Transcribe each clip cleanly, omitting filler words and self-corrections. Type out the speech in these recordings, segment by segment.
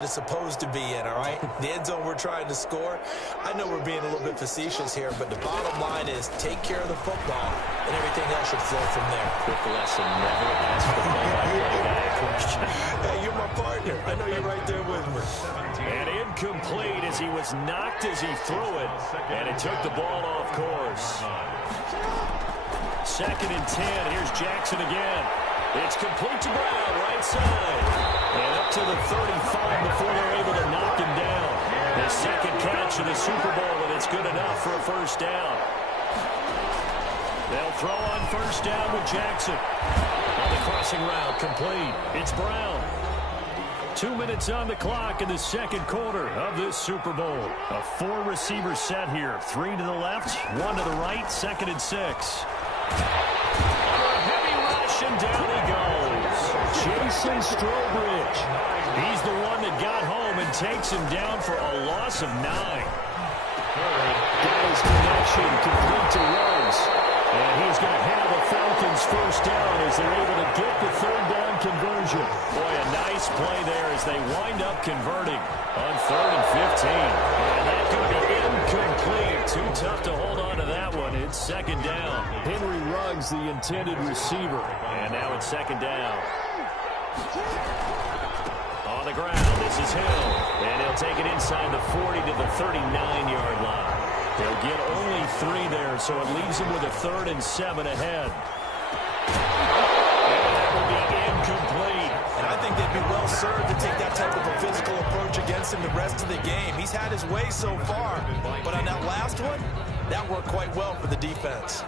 It's supposed to be in, all right? The end zone we're trying to score. I know we're being a little bit facetious here, but the bottom line is take care of the football, and everything else should flow from there. Quick lesson, never ask for play-by-play guy a question. Hey, you're my partner. I know you're right there with me. And incomplete as he was knocked as he threw it, and it took the ball off course. 2nd and 10. Here's Jackson again. It's complete to Brown, right side. And up to the 35 before they're able to knock him down. His second catch of the Super Bowl, and it's good enough for a first down. They'll throw on first down with Jackson. On the crossing route, complete. It's Brown. 2 minutes on the clock in the second quarter of this Super Bowl. A 4-receiver set here. 3 to the left, 1 to the right, 2nd and 6. And down he goes. Jason Strobridge. He's the one that got home and takes him down for a loss of 9. Got his connection complete to Ruggs. And he's going to have a Falcons first down as they're able to get the 3rd down conversion. Boy, a nice play there as they wind up converting on 3rd and 15. And that's going to be incomplete. Too tough to hold on to that one. It's 2nd down. Henry Ruggs, the intended receiver. And now it's 2nd down. On the ground, this is Hill. And he'll take it inside the 40 to the 39-yard line. They'll get only 3 there, so it leaves them with a 3rd and 7 ahead. And that will be incomplete. And I think they'd be well served to take that type of a physical approach against him the rest of the game. He's had his way so far, but on that last one, that worked quite well for the defense.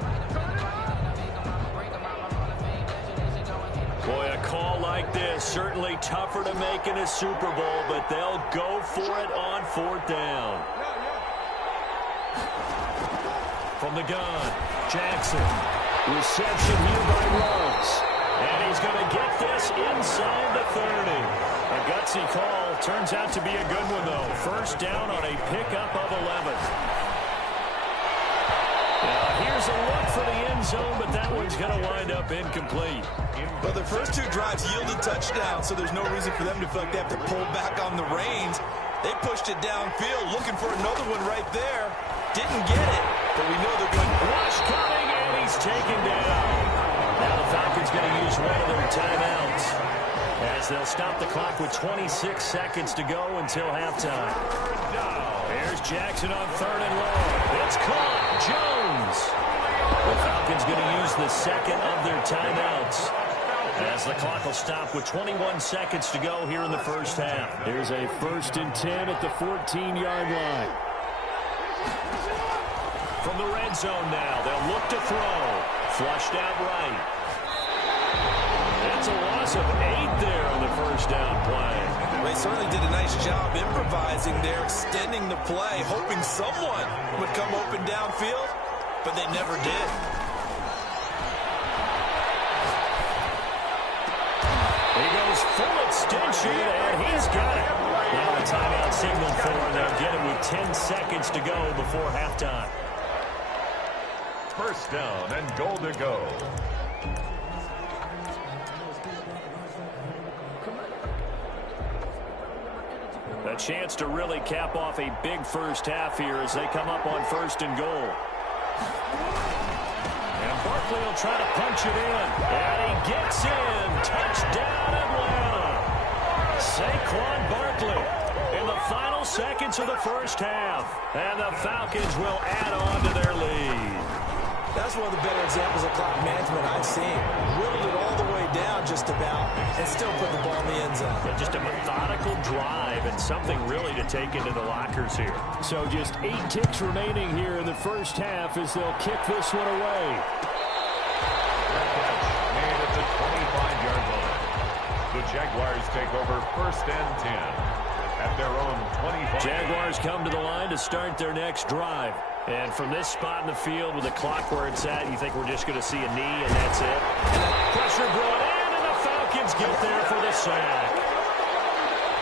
Boy, a call like this, certainly tougher to make in a Super Bowl, but they'll go for it on 4th down. From the gun, Jackson. Reception here by Ruggs. And he's going to get this inside the 30. A gutsy call. Turns out to be a good one, though. First down on a pickup of 11. Now, here's a look for the end zone, but that one's going to wind up incomplete. Well, their first 2 drives yielded touchdowns, so there's no reason for them to feel like they have to pull back on the reins. They pushed it downfield, looking for another one right there. Didn't get it, but we know they're going to rush coming, and he's taken down. Now the Falcons going to use one of their timeouts as they'll stop the clock with 26 seconds to go until halftime. Here's Jackson on 3rd and long. It's caught. Jones. The Falcons going to use the second of their timeouts as the clock will stop with 21 seconds to go here in the first half. Here's a 1st and 10 at the 14-yard line. From the red zone now, they'll look to throw. Flushed out right. That's a loss of 8 there on the first down play. They certainly did a nice job improvising there, extending the play, hoping someone would come open downfield, but they never did. He goes full extension, and he's got it. Now a timeout signal for him. They'll get him with 10 seconds to go before halftime. First down and goal to go. A chance to really cap off a big first half here as they come up on 1st and goal. And Barkley will try to punch it in. And he gets in. Touchdown, Atlanta. Saquon Barkley in the final seconds of the first half. And the Falcons will add on to their lead. That's one of the better examples of clock management I've seen. Whittled it all the way down just about and still put the ball in the end zone. Yeah, just a methodical drive and something really to take into the lockers here. So just 8 ticks remaining here in the first half as they'll kick this one away. Made at the 25-yard line. The Jaguars take over 1st and 10 at their own 25. Jaguars come to the line to start their next drive. And from this spot in the field with the clock where it's at, you think we're just going to see a knee and that's it? And pressure brought in, and the Falcons get there for the sack.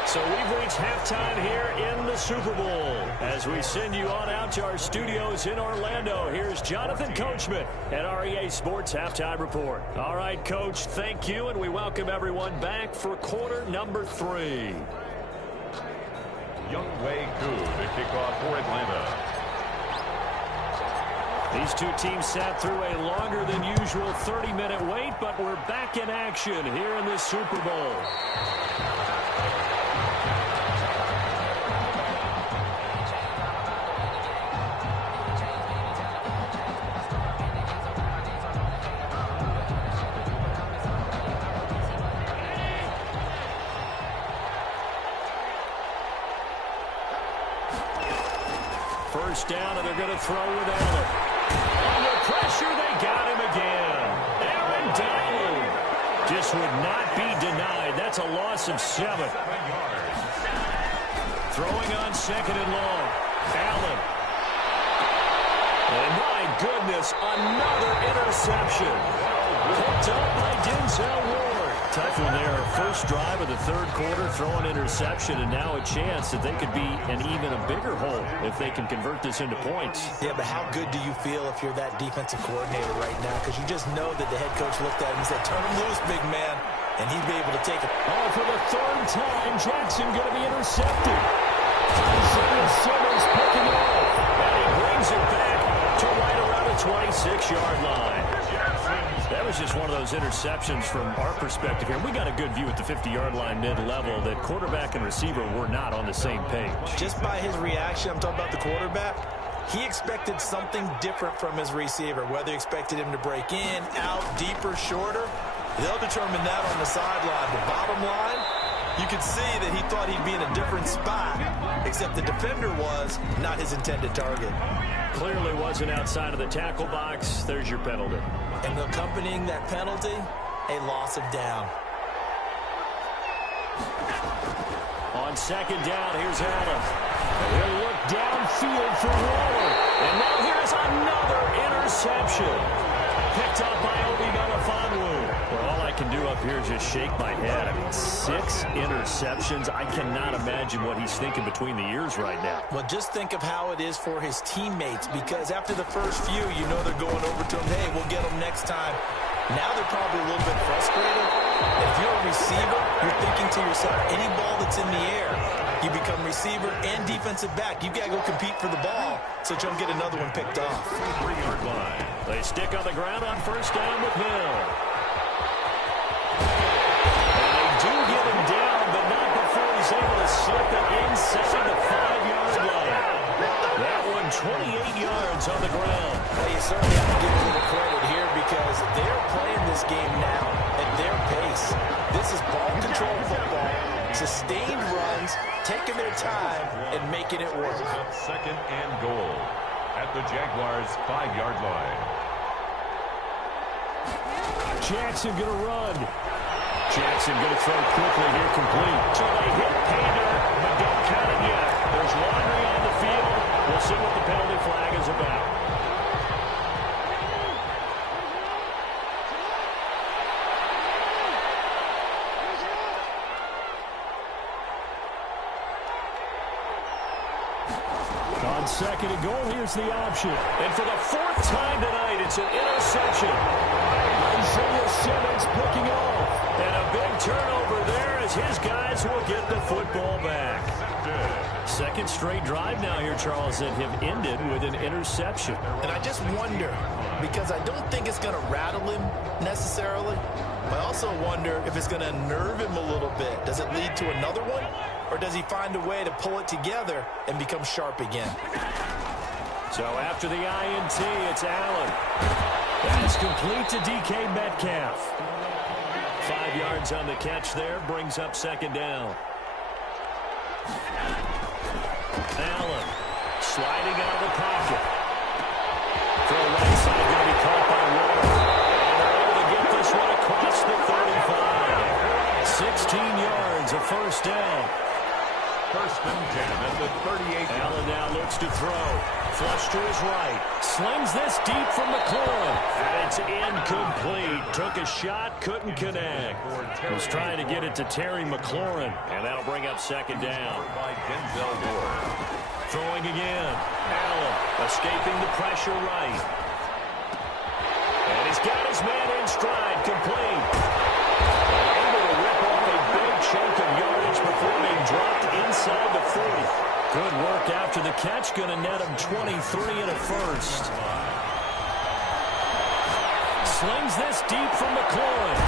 So we've reached halftime here in the Super Bowl. As we send you on out to our studios in Orlando, here's Jonathan Coachman at REA Sports Halftime Report. All right, Coach, thank you, and we welcome everyone back for quarter number 3. Younghoe Koo to kick off for Atlanta. These two teams sat through a longer than usual 30-minute wait, but we're back in action here in this Super Bowl. First down, and they're going to throw with Allen. Under pressure, they got him again. Aaron Donald just would not be denied. That's a loss of 7. Throwing on 2nd and long. Allen. And my goodness, another interception. Picked up by Denzel Ward. Tough one there. First drive of the 3rd quarter, throwing interception, and now a chance that they could be in even a bigger hole if they can convert this into points. Yeah, but how good do you feel if you're that defensive coordinator right now? Because you just know that the head coach looked at him and said, turn him loose, big man, and he'd be able to take it. Oh, for the 3rd time, Jackson going to be intercepted. Isaiah Simmons picking it off. And he brings it back to right around the 26-yard line. That was just one of those interceptions from our perspective here. We got a good view at the 50-yard line mid-level that quarterback and receiver were not on the same page. Just by his reaction, I'm talking about the quarterback, he expected something different from his receiver, whether he expected him to break in, out, deeper, shorter. They'll determine that on the sideline. The bottom line, you could see that he thought he'd be in a different spot, except the defender was not his intended target. Clearly wasn't outside of the tackle box. There's your penalty. And accompanying that penalty, a loss of down. On 2nd down, here's Allen. He'll look downfield for Waller. And now here's another interception. Picked up by Obi Melifonwu. Well, all I can do up here is just shake my head. I mean, 6 interceptions. I cannot imagine what he's thinking between the ears right now. Well, just think of how it is for his teammates, because after the first few, you know they're going over to him, hey, we'll get them next time. Now they're probably a little bit frustrated. And if you're a receiver, you're thinking to yourself, any ball that's in the air, you become receiver and defensive back. You got to go compete for the ball so you don't get another one picked off. 3-yard line. They stick on the ground on 1st down with Hill. And they do get him down, but not before he's able to slip it inside the 5-yard line. That one 28 yards on the ground. Well, you certainly have to give a little credit here because they're playing this game now at their pace. This is ball control football, sustained runs, taking their time and making it work. 2nd and goal at the Jaguars' 5-yard line. Jackson going to run. Jackson going to throw quickly here, complete. So they hit Pander, but don't count it yet. There's laundry on the field. We'll see what the penalty flag is about. On 2nd and goal, here's the option. And for the 4th time tonight, it's an interception. Isaiah Simmons picking it off. And a big turnover there as his guys will get the football back. 2nd straight drive now here, Charles, that have ended with an interception. And I just wonder, because I don't think it's going to rattle him necessarily, but I also wonder if it's going to unnerve him a little bit. Does it lead to another one? Or does he find a way to pull it together and become sharp again? So after the INT, it's Allen. That's complete to DK Metcalf. 5 yards on the catch there, brings up 2nd down. Allen sliding out of the pocket. Throw right side, going to be caught by Waller. And they're able to get this one across the 35. 16 yards, a 1st down. 1st and 10 at the 38. Allen now looks to throw. Flush to his right. Slings this deep from McLaurin. And it's incomplete. Took a shot, couldn't connect. Was trying to get it to Terry McLaurin. And that'll bring up 2nd down. By Denzel Ward. Throwing again. Allen escaping the pressure right. And he's got his man in stride. Complete. And able to rip off a big chunk of yardage before being dropped inside the 40. Good work after the catch. Going to net him 23 and a first. Slings this deep from McLaurin.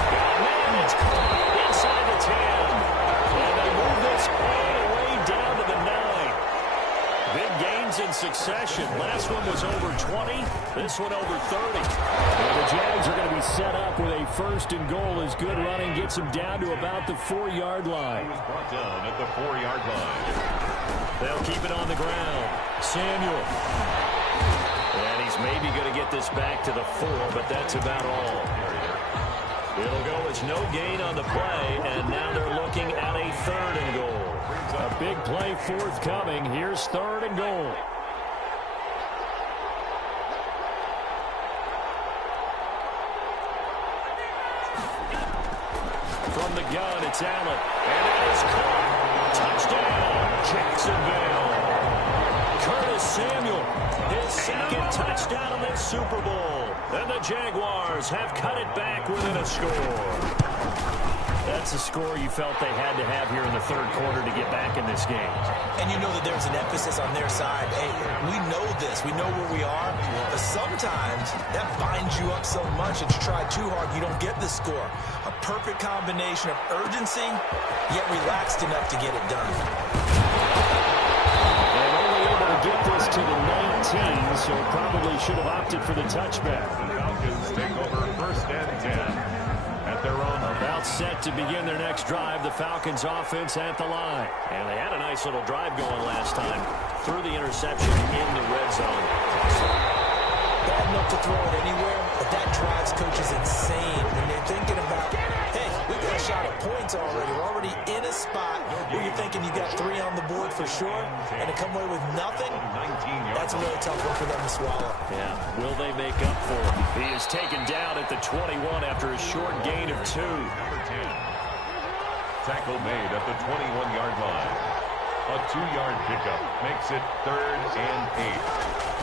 Man, it's caught inside the 10. And they move this all the way down to the 9. Big gains in succession. Last one was over 20. This one over 30. And the Jags are going to be set up with a first and goal as good running gets them down to about the 4-yard line. He was brought down at the 4-yard line. They'll keep it on the ground. Samuel. And he's maybe going to get this back to the 4, but that's about all. It'll go as no gain on the play, and now they're looking at a 3rd and goal. A big play forthcoming. Here's 3rd and goal. From the gun, it's Allen. And it is caught. Touchdown, Jacksonville. Curtis Samuel, his 2nd touchdown in this Super Bowl. And the Jaguars have cut it back within a score. That's a score you felt they had to have here in the 3rd quarter to get back in this game. And you know that there's an emphasis on their side. Hey, we know this. We know where we are. But sometimes that binds you up so much that you try too hard, you don't get the score. A perfect combination of urgency, yet relaxed enough to get it done. And only able to get this to the 19, so probably should have opted for the touchback. The Falcons take over 1st and 10. At their own. About set to begin their next drive, the Falcons offense at the line. And they had a nice little drive going last time through the interception in the red zone. Bad enough to throw it anywhere, but that drives coaches insane when they're thinking about, hey, we've got a shot at points already. We're already in a spot where you're thinking you got 3 on the board for sure, and to come away with nothing, that's a really tough one for them to swallow. Yeah, will they make up for it? He is taken down at the 21 after a short gain of 2. Number 10. Tackle made at the 21-yard line. A 2-yard pickup makes it 3rd and 8.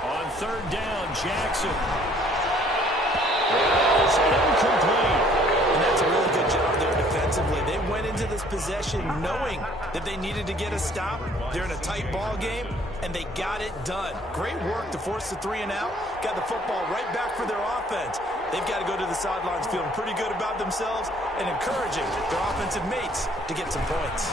On 3rd down, Jackson. It's incomplete. And that's a really good job there defensively. They went into this possession knowing that they needed to get a stop. They're in a tight ball game, and they got it done. Great work to force the 3 and out. Got the football right back for their offense. They've got to go to the sidelines feeling pretty good about themselves and encouraging their offensive mates to get some points.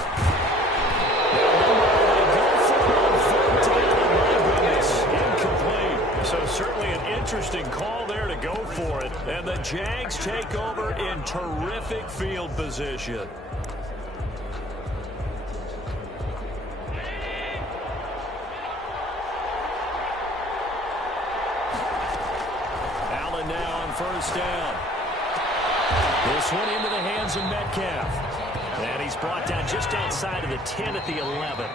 So certainly an interesting call there to go for it. And the Jags take over in terrific field position. Allen now on 1st down. This one into the hands of Metcalf. And he's brought down just outside of the 10 at the 11.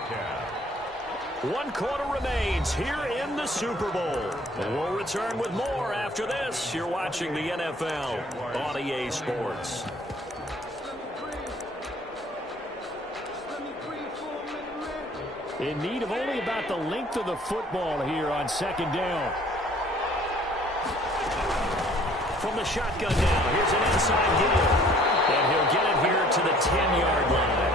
1 quarter remains here in the Super Bowl. We'll return with more after this. You're watching the NFL on EA Sports. In need of only about the length of the football here on 2nd down. From the shotgun now, here's an inside give. And he'll get it here to the 10-yard line.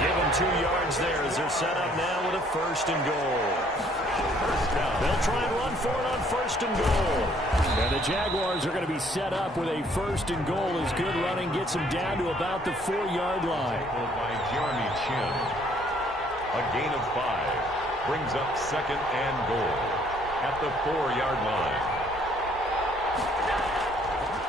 Give him 2 yards there as they're set up now with a 1st and goal. They'll try and run for it on 1st and goal. And the Jaguars are going to be set up with a 1st and goal as good running gets them down to about the 4-yard line. By Jeremy Chin. A gain of 5 brings up 2nd and goal at the 4-yard line.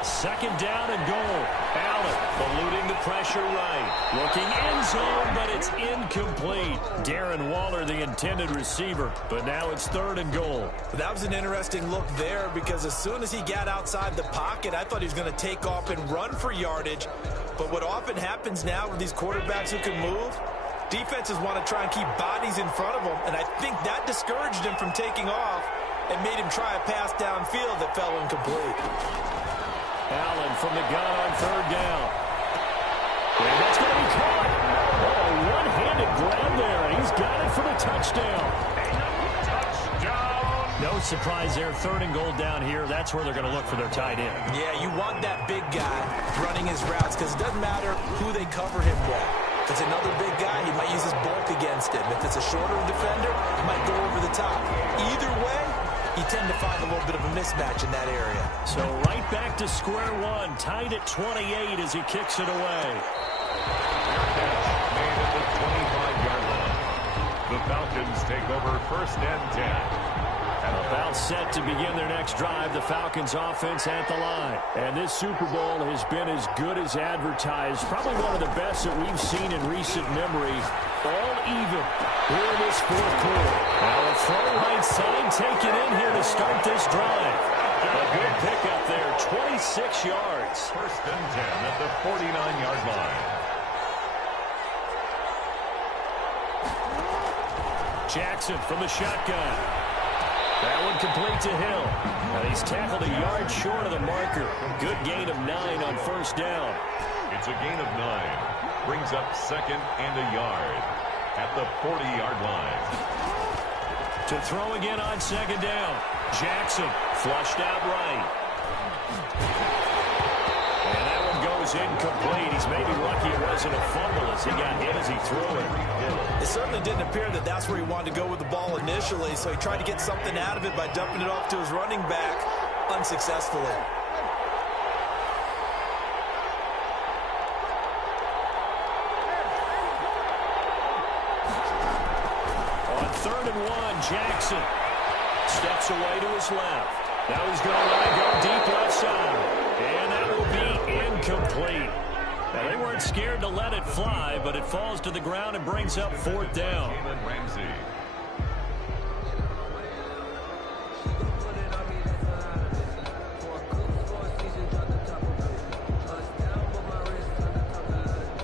2nd down and goal. Allen eluding the pressure right. Looking end zone, but it's incomplete. Darren Waller, the intended receiver, but now it's 3rd and goal. That was an interesting look there because as soon as he got outside the pocket, I thought he was going to take off and run for yardage. But what often happens now with these quarterbacks who can move, defenses want to try and keep bodies in front of them, and I think that discouraged him from taking off and made him try a pass downfield that fell incomplete. Allen from the gun on 3rd down. And that's going to be caught. Oh, a one-handed grab there, and he's got it for the touchdown. Touchdown. No surprise there. 3rd and goal down here. That's where they're going to look for their tight end. Yeah, you want that big guy running his routes because it doesn't matter who they cover him with. If it's another big guy, he might use his bulk against him. If it's a shorter defender, he might go over the top. Either way, you tend to find a little bit of a mismatch in that area. So right back to square one, tied at 28 as he kicks it away. Made at the 25-yard line. The Falcons take over 1st and 10. About set to begin their next drive, the Falcons offense at the line. And this Super Bowl has been as good as advertised. Probably one of the best that we've seen in recent memory. All even here in this 4th quarter. Now a throw right side taken in here to start this drive. A good pickup there, 26 yards. 1st and 10 at the 49-yard line. Jackson from the shotgun. That one complete to Hill. And he's tackled a yard short of the marker. Good gain of 9 on 1st down. It's a gain of 9. Brings up 2nd and a yard at the 40-yard line. To throw again on 2nd down. Jackson flushed out right. And that one goes incomplete. He's maybe lucky it wasn't a fumble as he got hit as he threw it. It certainly didn't appear that that's where he wanted to go with the ball initially, so he tried to get something out of it by dumping it off to his running back unsuccessfully. On 3rd and 1, Jackson steps away to his left. Now he's going to let it go deep left side. And that will be incomplete. Now, they weren't scared to let it fly, but it falls to the ground and brings up 4th down. Ramsey.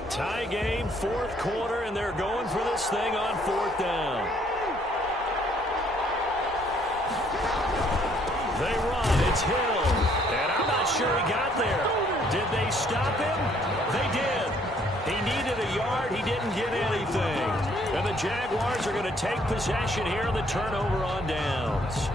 Tie game, 4th quarter, and they're going for this thing on 4th down. They run. It's Hill. And I'm not sure he got there. Did they stop him? They did. He needed a yard. He didn't get anything. And the Jaguars are going to take possession here on the turnover on downs.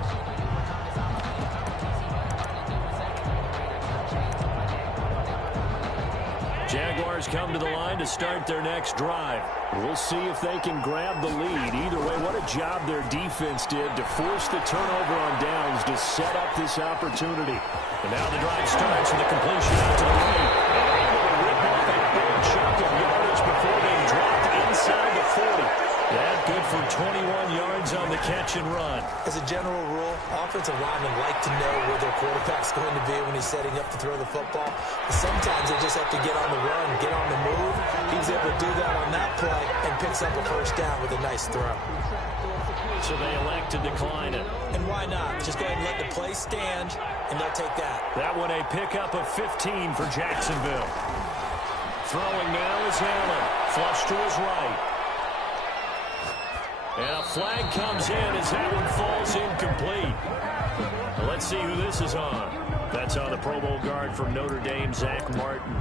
Jaguars come to the line to start their next drive. We'll see if they can grab the lead. Either way, what a job their defense did to force the turnover on downs to set up this opportunity. And now the drive starts with a completion out to the right. And able to rip off a big chunk of yardage before being dropped inside the 40. That good for 21 yards on the catch and run. As a general rule, offensive linemen like to know where their quarterback's going to be when he's setting up to throw the football. But sometimes they just have to get on the run, get on the move. He was able to do that on that play and picks up a 1st down with a nice throw. So they elect to decline it. And why not? Just go ahead and let the play stand, and they'll take that. That one a pickup of 15 for Jacksonville. Throwing now is Allen. Flush to his right. And a flag comes in as that one falls incomplete. Well, let's see who this is on. That's on the Pro Bowl guard from Notre Dame, Zach Martin.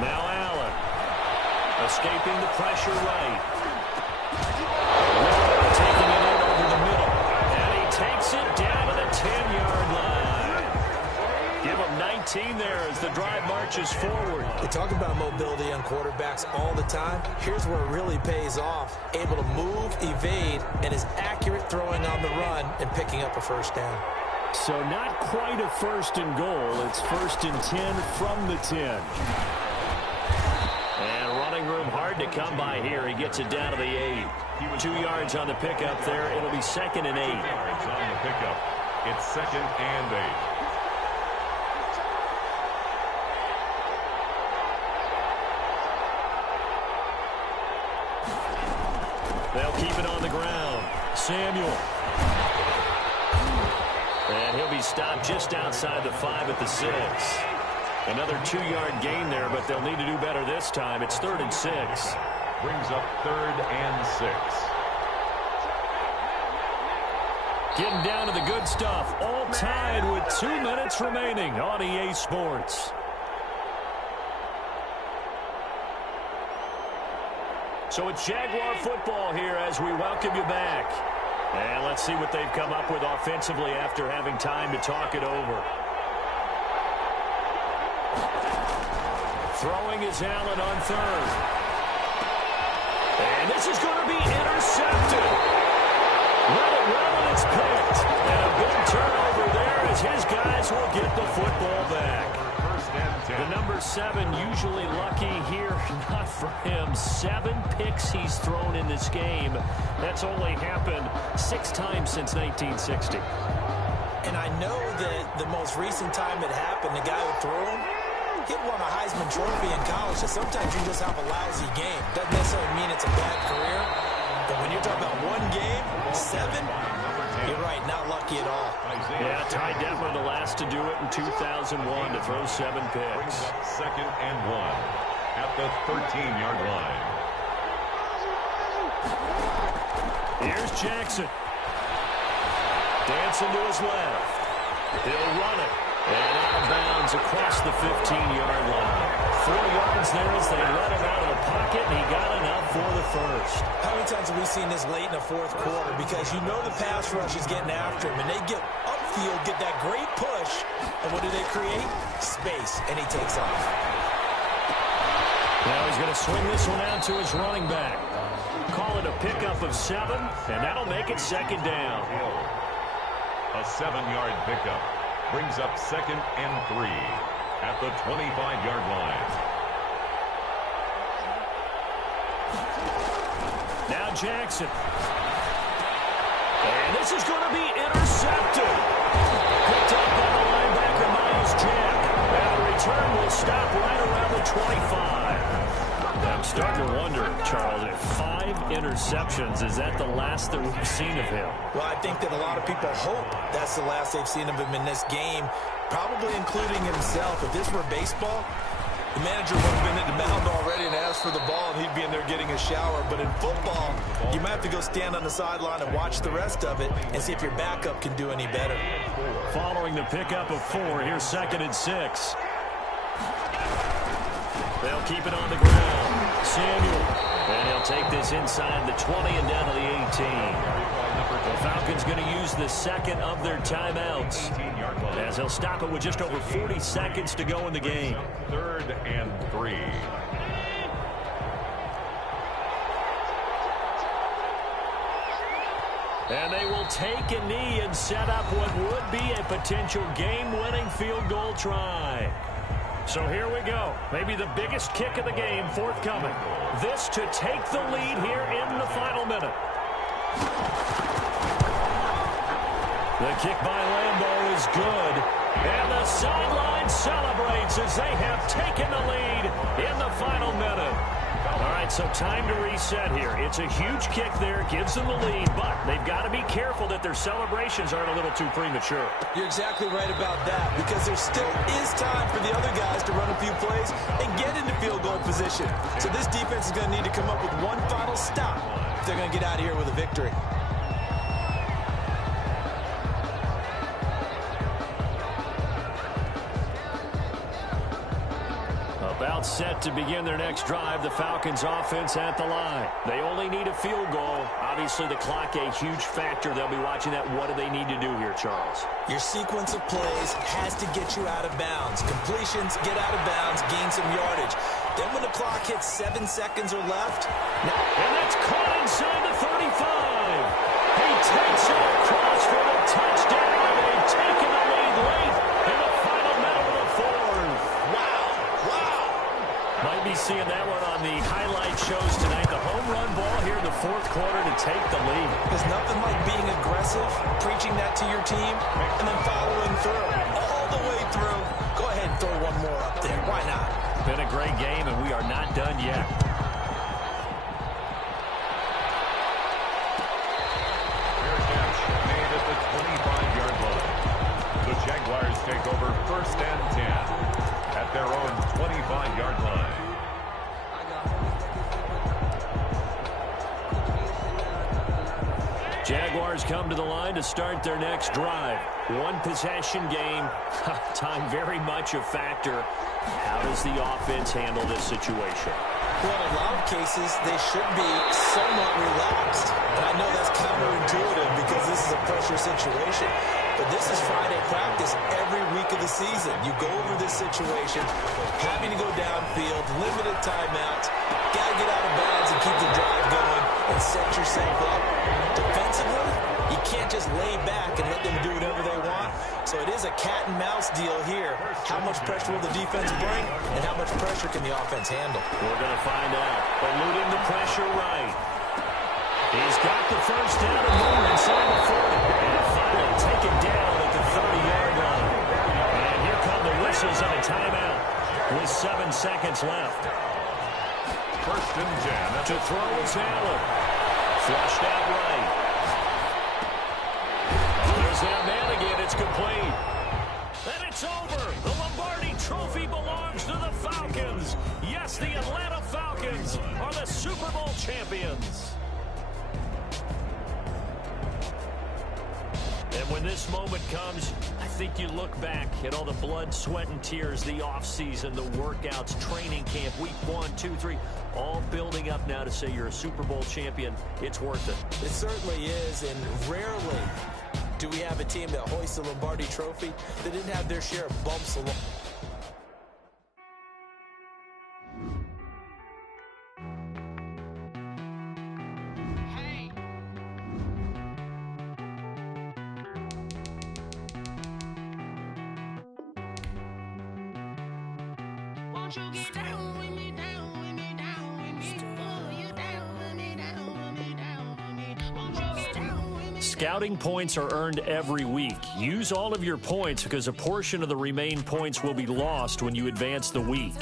Now Allen. Escaping the pressure right. Taking it in over the middle. And he takes it down to the 10-yard line. Give him 19 there as the drive marches forward. We talk about mobility on quarterbacks all the time. Here's where it really pays off. Able to move, evade, and is accurate throwing on the run and picking up a 1st down. So not quite a 1st and goal. It's 1st and 10 from the 10. And running room hard to come by here. He gets it down to the 8. 2 yards on the pickup there. It'll be 2nd and 8. 2 yards on the pickup. It's 2nd and 8. They'll keep it on the ground. Samuel. And he'll be stopped just outside the 5 at the 6. Another 2-yard gain there, but they'll need to do better this time. It's 3rd and 6. Brings up 3rd and 6. Getting down to the good stuff. All tied with 2 minutes remaining on EA Sports. So it's Jaguar football here as we welcome you back. And let's see what they've come up with offensively after having time to talk it over. Throwing is Allen on third. And this is going to be intercepted. Let it roll, and it's picked. And a big turnover there as his guys will get the football back. The number 7 usually lucky here. Not for him. 7 picks he's thrown in this game. That's only happened 6 times since 1960. And I know that the most recent time it happened, the guy who threw him, he won a Heisman Trophy in college, so sometimes you just have a lousy game. Doesn't necessarily mean it's a bad career, but when you're talking about one game, 7, you're right, not lucky at all. Yeah, Ty Detmer the last to do it in 2001 to throw 7 picks. Second and 1 at the 13-yard line. Here's Jackson. Dancing to his left. He'll run it. And out of bounds across the 15-yard line. 4 yards there as they let him out of the pocket, and he got enough for the first. How many times have we seen this late in the fourth quarter? Because you know the pass rush is getting after him, and they get upfield, get that great push, and what do they create? Space, and he takes off. Now he's going to swing this one out to his running back. Call it a pickup of 7, and that'll make it second down. A 7-yard pickup brings up second and 3 at the 25-yard line. Now Jackson. And this is going to be intercepted. Picked up by the linebacker, Miles Jack. And the return will stop right around the 25. I'm starting to wonder, Charles, if 5 interceptions, is that the last that we've seen of him? Well, I think that a lot of people hope that's the last they've seen of him in this game, probably including himself. If this were baseball, the manager would have been at the mound already and asked for the ball, and he'd be in there getting a shower. But in football, you might have to go stand on the sideline and watch the rest of it and see if your backup can do any better. Following the pickup of 4, here's second and 6. They'll keep it on the ground. Samuel. And he'll take this inside the 20 and down to the 18. The Falcons going to use the second of their timeouts, as they'll stop it with just over 40 seconds to go in the game. Third and 3. And they will take a knee and set up what would be a potential game-winning field goal try. So here we go. Maybe the biggest kick of the game forthcoming. This to take the lead here in the final minute. The kick by Lambeau is good. And the sideline celebrates as they have taken the lead in the final minute. All right, so time to reset here. It's a huge kick there, gives them the lead, but they've got to be careful that their celebrations aren't a little too premature. You're exactly right about that, because there still is time for the other guys to run a few plays and get into field goal position. So this defense is going to need to come up with one final stop if they're going to get out of here with a victory. About set to begin their next drive, the Falcons offense at the line. They only need a field goal. Obviously, the clock a huge factor. They'll be watching that. What do they need to do here, Charles? Your sequence of plays has to get you out of bounds. Completions, get out of bounds, gain some yardage. Then when the clock hits 7 seconds or left. And that's caught inside the 35. He takes it across for the touchdown. And they've taken the lead late in the final minute of the fourth. Might be seeing that one on the highlight shows tonight. The home run ball here in the fourth quarter to take the lead. There's nothing like being aggressive, preaching that to your team, and then following through. All the way through. Go ahead and throw one more up there. Why not? Been a great game, and we are not done yet. Fair catch made at the 25-yard line. The Jaguars take over first and 10 at their own 25-yard line. Jaguars come to the line to start their next drive. One possession game. Time very much a factor. How does the offense handle this situation? Well, in a lot of cases, they should be somewhat relaxed. And I know that's counterintuitive because this is a pressure situation. But this is Friday practice every week of the season. You go over this situation, having to go downfield, limited timeouts, got to get out of bounds and keep the drive going and set yourself up. Defensively, you can't just lay back and let them do whatever they want. So it is a cat and mouse deal here. How much pressure will the defense bring, and how much pressure can the offense handle? We're going to find out. Eluding the pressure right. He's got the first down and more inside the 40. And finally taken down at the 30-yard line. And here come the whistles on a timeout with 7 seconds left. First and 10. To throw is Allen. Flushed out right. There's that man again. It's complete. And it's over. The Lombardi Trophy belongs to the Falcons. Yes, the Atlanta Falcons are the Super Bowl champions. And when this moment comes, I think you look back at all the blood, sweat, and tears, the offseason, the workouts, training camp, week 1, 2, 3, all building up now to say you're a Super Bowl champion. It's worth it. It certainly is, and rarely do we have a team that hoists the Lombardi Trophy that didn't have their share of bumps along. Scouting points are earned every week. Use all of your points because a portion of the remaining points will be lost when you advance the week.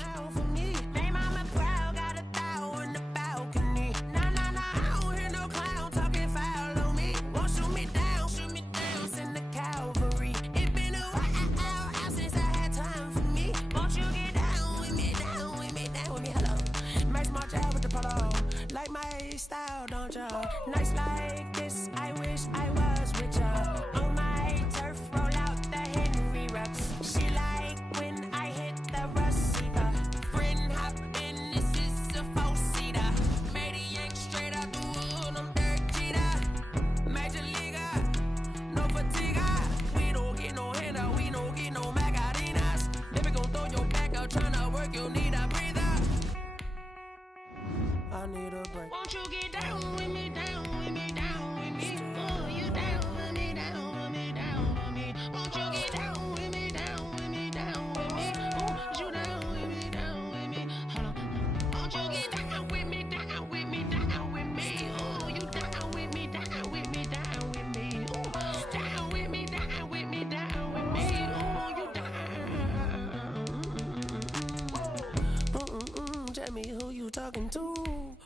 Talking to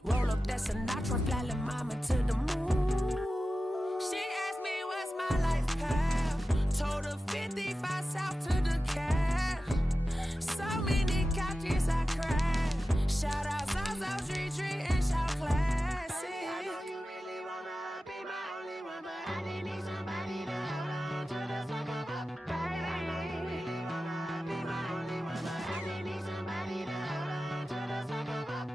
roll up that Sinatra, fly la mama to the moon. She asked me what's my life path. Told her 55 south to the cat. So many couches I cried. Shout out South Street and shout classic. I know you really wanna be my only one, but I didn't need somebody to hold on to the sucker up, baby. I know you really wanna be my only one, but I didn't need somebody to hold on to the sucker up.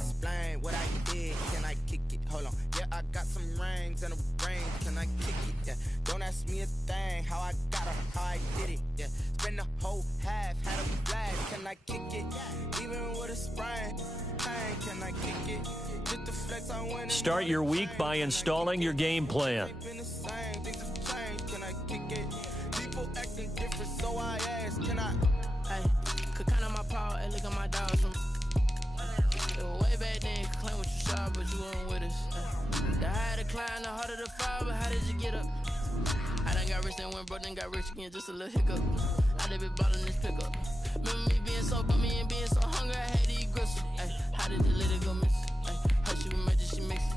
explain what I did. Can I kick it? Hold on. Yeah, I got some rings and a range. Can I kick it? Yeah. Don't ask me a thing. How I got her, how I did it. Yeah. Spend the whole half, had a blast. Can I kick it? Even with a sprain. Can I kick it? Just the flex I went. Start your week by installing your game plan. Things have changed. Can I kick it? People acting different, so I ask, can I? Hey, could count on my power and look at my dogs from. Way back then, could claim what you saw, but you weren't with us. The higher the climb, the harder the fall, but how did you get up? I done got rich and went broke, then got rich again, just a little hiccup. I done been ballin' this pickup. Remember me being so bummy and being so hungry, I had to eat gristle. Ay, how did you let it go miss? Ay, how she was magic, she mixed.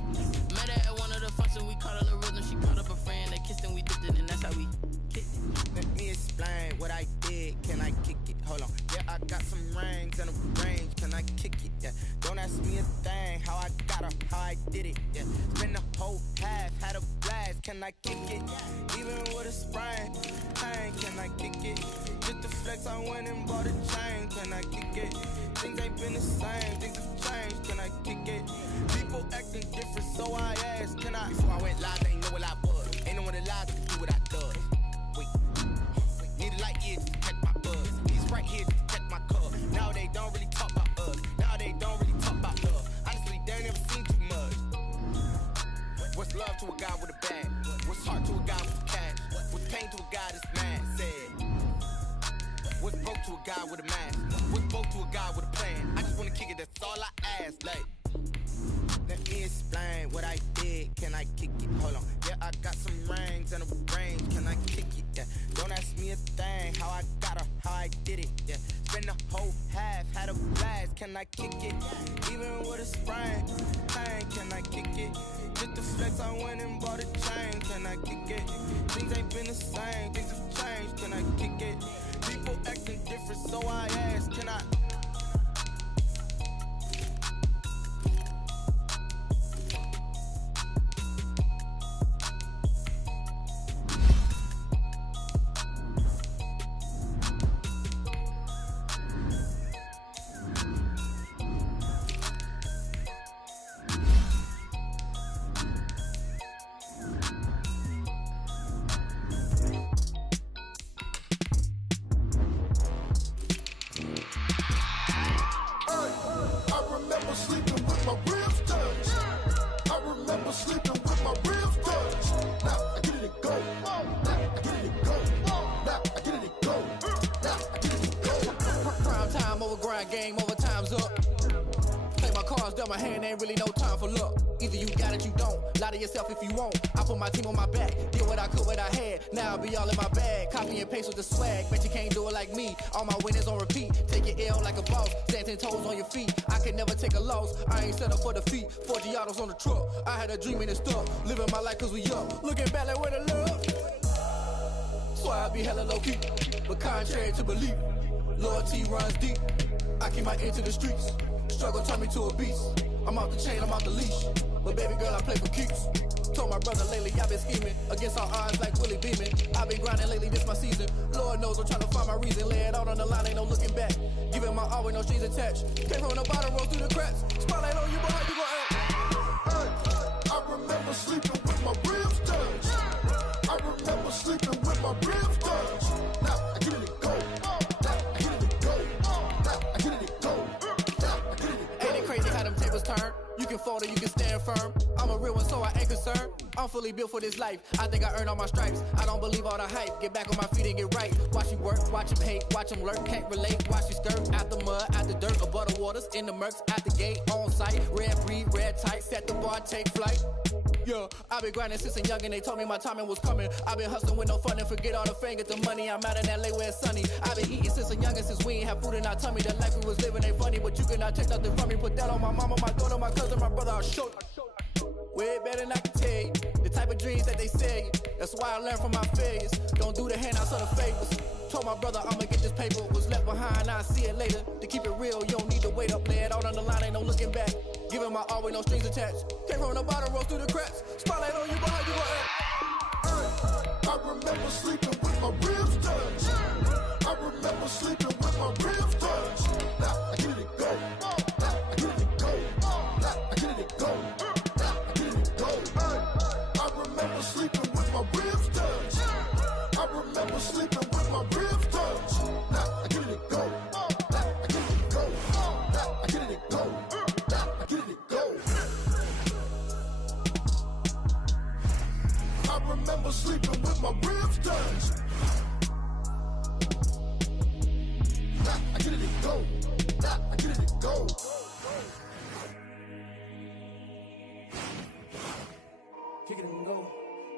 Met her at one of the functions, we caught a little rhythm. She caught up a friend, they kissed and we dipped it, and that's how we kicked it. Let me explain what I did. Can I kick it? Hold on. Yeah, I got some rings and a range. Can I kick it? Yeah. Don't ask me a thing. How I got her, how I did it. Yeah. Spend the whole half, had a blast. Can I kick it? Even with a sprain. Can I kick it? Just the flex, I went and bought a chain. Can I kick it? Things ain't been the same. Things have changed. Can I kick it? People acting different, so I asked. Can I? Before I went live, they ain't know what I was. Ain't no one alive to do what I does. Wait. Need a light here to catch my buzz. He's right here to catch my cup. Now they don't really talk about us. Now they don't really talk about love. Honestly, they ain't never seen too much. What's love to a guy with a bag? What's heart to a guy with cash? What's pain to a guy that's mad? Said. What's broke to a guy with a mask? What's broke to a guy with a plan? I just wanna kick it, that's all I ask. Like, let me explain what I did. Can I kick it? Hold on. Yeah, I got some rings and a range. Can I kick it? Yeah. Don't ask me a thing. How I got her, how I did it. Yeah. Spend the whole half, had a blast. Can I kick it? Even with a sprain. Can I kick it? Just the flex, I went and bought a chain. Can I kick it? Things ain't been the same. Things have changed. Can I kick it? People acting different, so I ask. Can I? Game over, time's up. Play my cards dealt my hand, ain't really no time for luck. Either you got it, you don't. Lie to yourself if you won't. I put my team on my back, did what I could, what I had. Now I'll be all in my bag. Copy and paste with the swag. Bet you can't do it like me. All my winners on repeat. Take your L like a boss. Stand 10 toes on your feet. I can never take a loss. I ain't set up for defeat. 40 autos on the truck. I had a dream and it's stuck. Living my life cause we up. Looking back like where the love. So I be hella low key. But contrary to belief, loyalty runs deep. I keep my ear to the streets. Struggle turned me to a beast. I'm off the chain, I'm off the leash. But baby girl, I play for keeps. Told my brother lately, I've been scheming. Against all odds like Willie Beeman. I've been grinding lately, this my season. Lord knows I'm trying to find my reason. Lay it out on the line, ain't no looking back. Giving my all with no strings attached. Came from the bottom, roll through the cracks. Spotlight on you, boy, how you gon' act? I remember sleeping with my ribs touched. I remember sleeping with my ribs touched. Now I get it go. Now I get it go. Now I get it go. Now I get it go. Ain't it crazy how them tables turn? You can fold or you can stand firm. I'm a real one, so I ain't concerned. I'm fully built for this life. I think I earned all my stripes. I don't believe all the hype. Get back on my feet and get right. Watch you work, watch him hate, watch him lurk. Can't relate, watch you skirt. Out the mud, out the dirt, above the waters, in the murks, out the gate, on site. Red breed, red tight, set the bar, take flight. Yeah, I've been grinding since I'm young and they told me my timing was coming. I've been hustling with no fun and forget all the fame, get the money. I'm out in LA where it's sunny. I've been eating since I'm young and since we ain't have food in our tummy. The life we was living ain't funny, but you cannot take nothing from me. Put that on my mama, my daughter, my cousin, my brother, I'll show you. Way better than I can tell you. The type of dreams that they sell you. That's why I learned from my failures. Don't do the handouts or the favors. Told my brother I'ma get this paper. Was left behind, I'll see it later. To keep it real, you don't need to wait up. Lay it out on the line, ain't no looking back. Giving my all with no strings attached. Came from the bottom, roll through the cracks. Spotlight on you, boy, how you gon' act? I remember sleeping with my ribs touched. I remember sleeping with my ribs touched. Now I get it go. Now I get it go. my rims done. Now I get it and go. Now I get it and go. Kick it and go.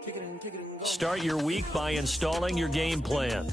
Kick it and kick it and go. Start your week by installing your game plan.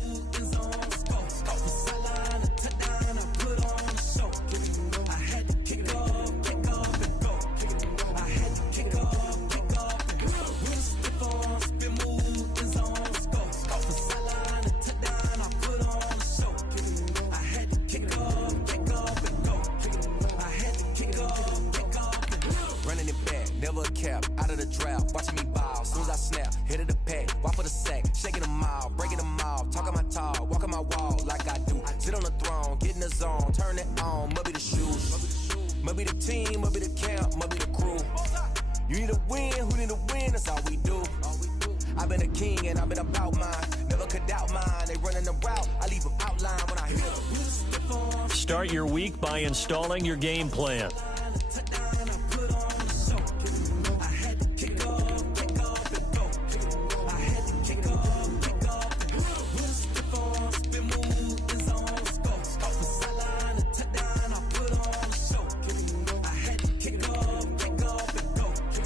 Start your week by installing your game plan.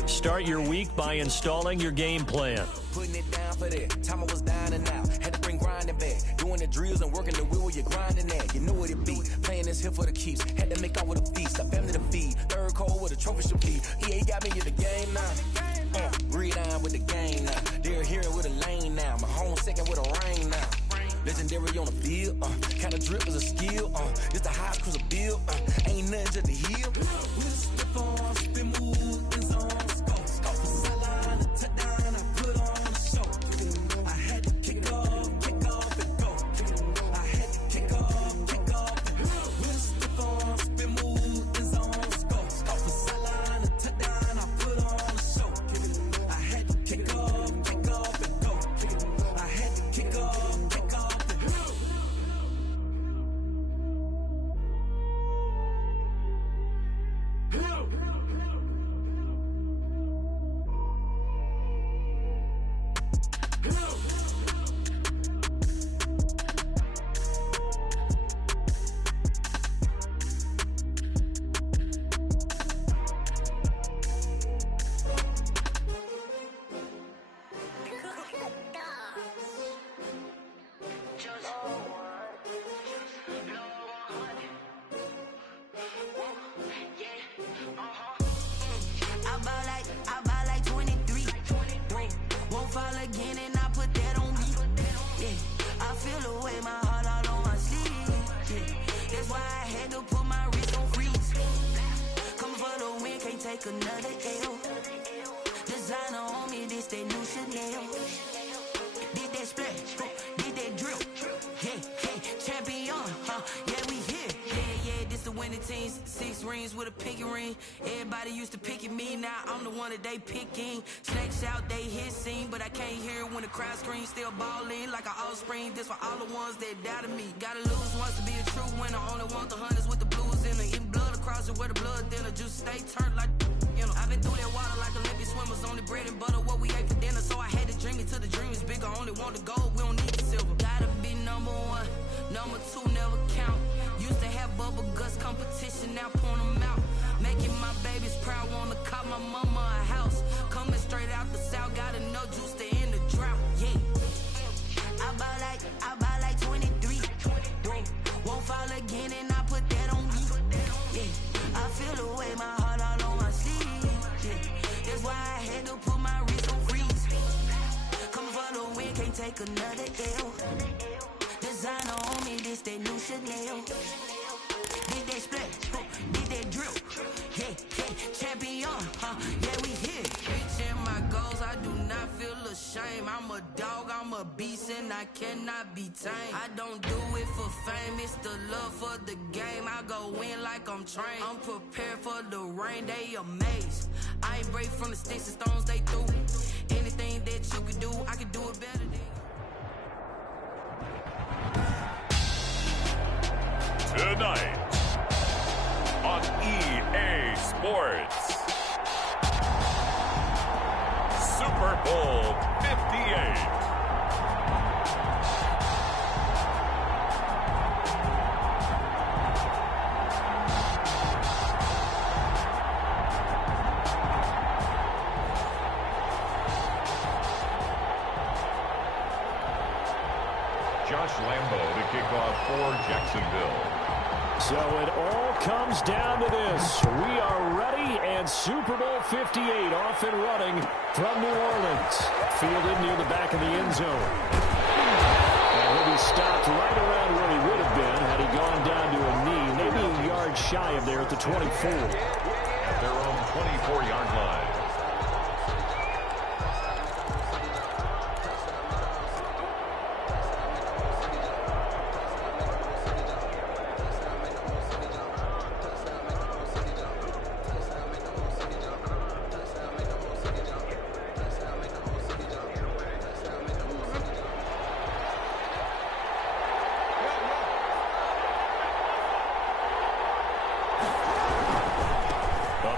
Start your week by installing your game plan. Putting it down for that. Time I was down and out. Had to bring grinding back. Doing the drills and working the wheel where you're grinding at. You know what it be. Playing this here for the keeps. Had to make out with a feast. A family to feed. Third cold with a trophy should be. EA got me in the game now. Breathe on with the game now. They're here with a lane now. My home second with a rain now. Legendary on the field. Kind of drip is a skill. It's the highest cruiser bill. Ain't nothing just to heal. We just slip on, spin move, and zone. Another L. Designer on me, this that new Chanel. Did that splash, did that drill. Yeah, champion, yeah, we here. Yeah, this the winning teams. 6 rings with a pinky ring. Everybody used to pick at me, now I'm the one that they picking. Snakes out, they hit scene, but I can't hear it when the crowd screams. Still balling like an offspring. This for all the ones that doubted me. Gotta lose once to be a true winner. Only want the hunters with the blues in it. Eating blood across it where the blood dinner. Juice stay turned like, you know. I've been through that water like Olympic swimmers. Only bread and butter what we ate for dinner. So I had to dream it till the dream is bigger. Only want the gold, we don't need the silver. Gotta be number 1, number 2 never count. Used to have bubble guts competition, now point them out. Making my babies proud, wanna call my mama a house. Coming straight out the south, gotta know juice to end the drought. Yeah, I buy like 23. Won't fall again and I put that on me. Yeah, I feel the way, my heart all on my sleeve. Yeah, that's why I had to put my wrist on freeze. Come for the win, can't take another L. Designer on me, this that new Chanel. Did that splash, did that drill. Yeah, champion, yeah, we here. Reaching my goals, I do not feel ashamed. I'm a dog, I'm a beast, and I cannot be tamed. I don't do it for fame, it's the love for the game. I go in like I'm trained. I'm prepared for the rain, they amazed. I ain't break from the sticks and stones they threw. Anything that you could do, I could do it better than you. Tonight on EA Sports, Super Bowl 58. Lambeau to kick off for Jacksonville. So it all comes down to this. We are ready, and Super Bowl 58 off and running from New Orleans. Fielded near the back of the end zone. And he'll be stopped right around where he would have been had he gone down to a knee, maybe a yard shy of there at the 24. At their own 24-yard line.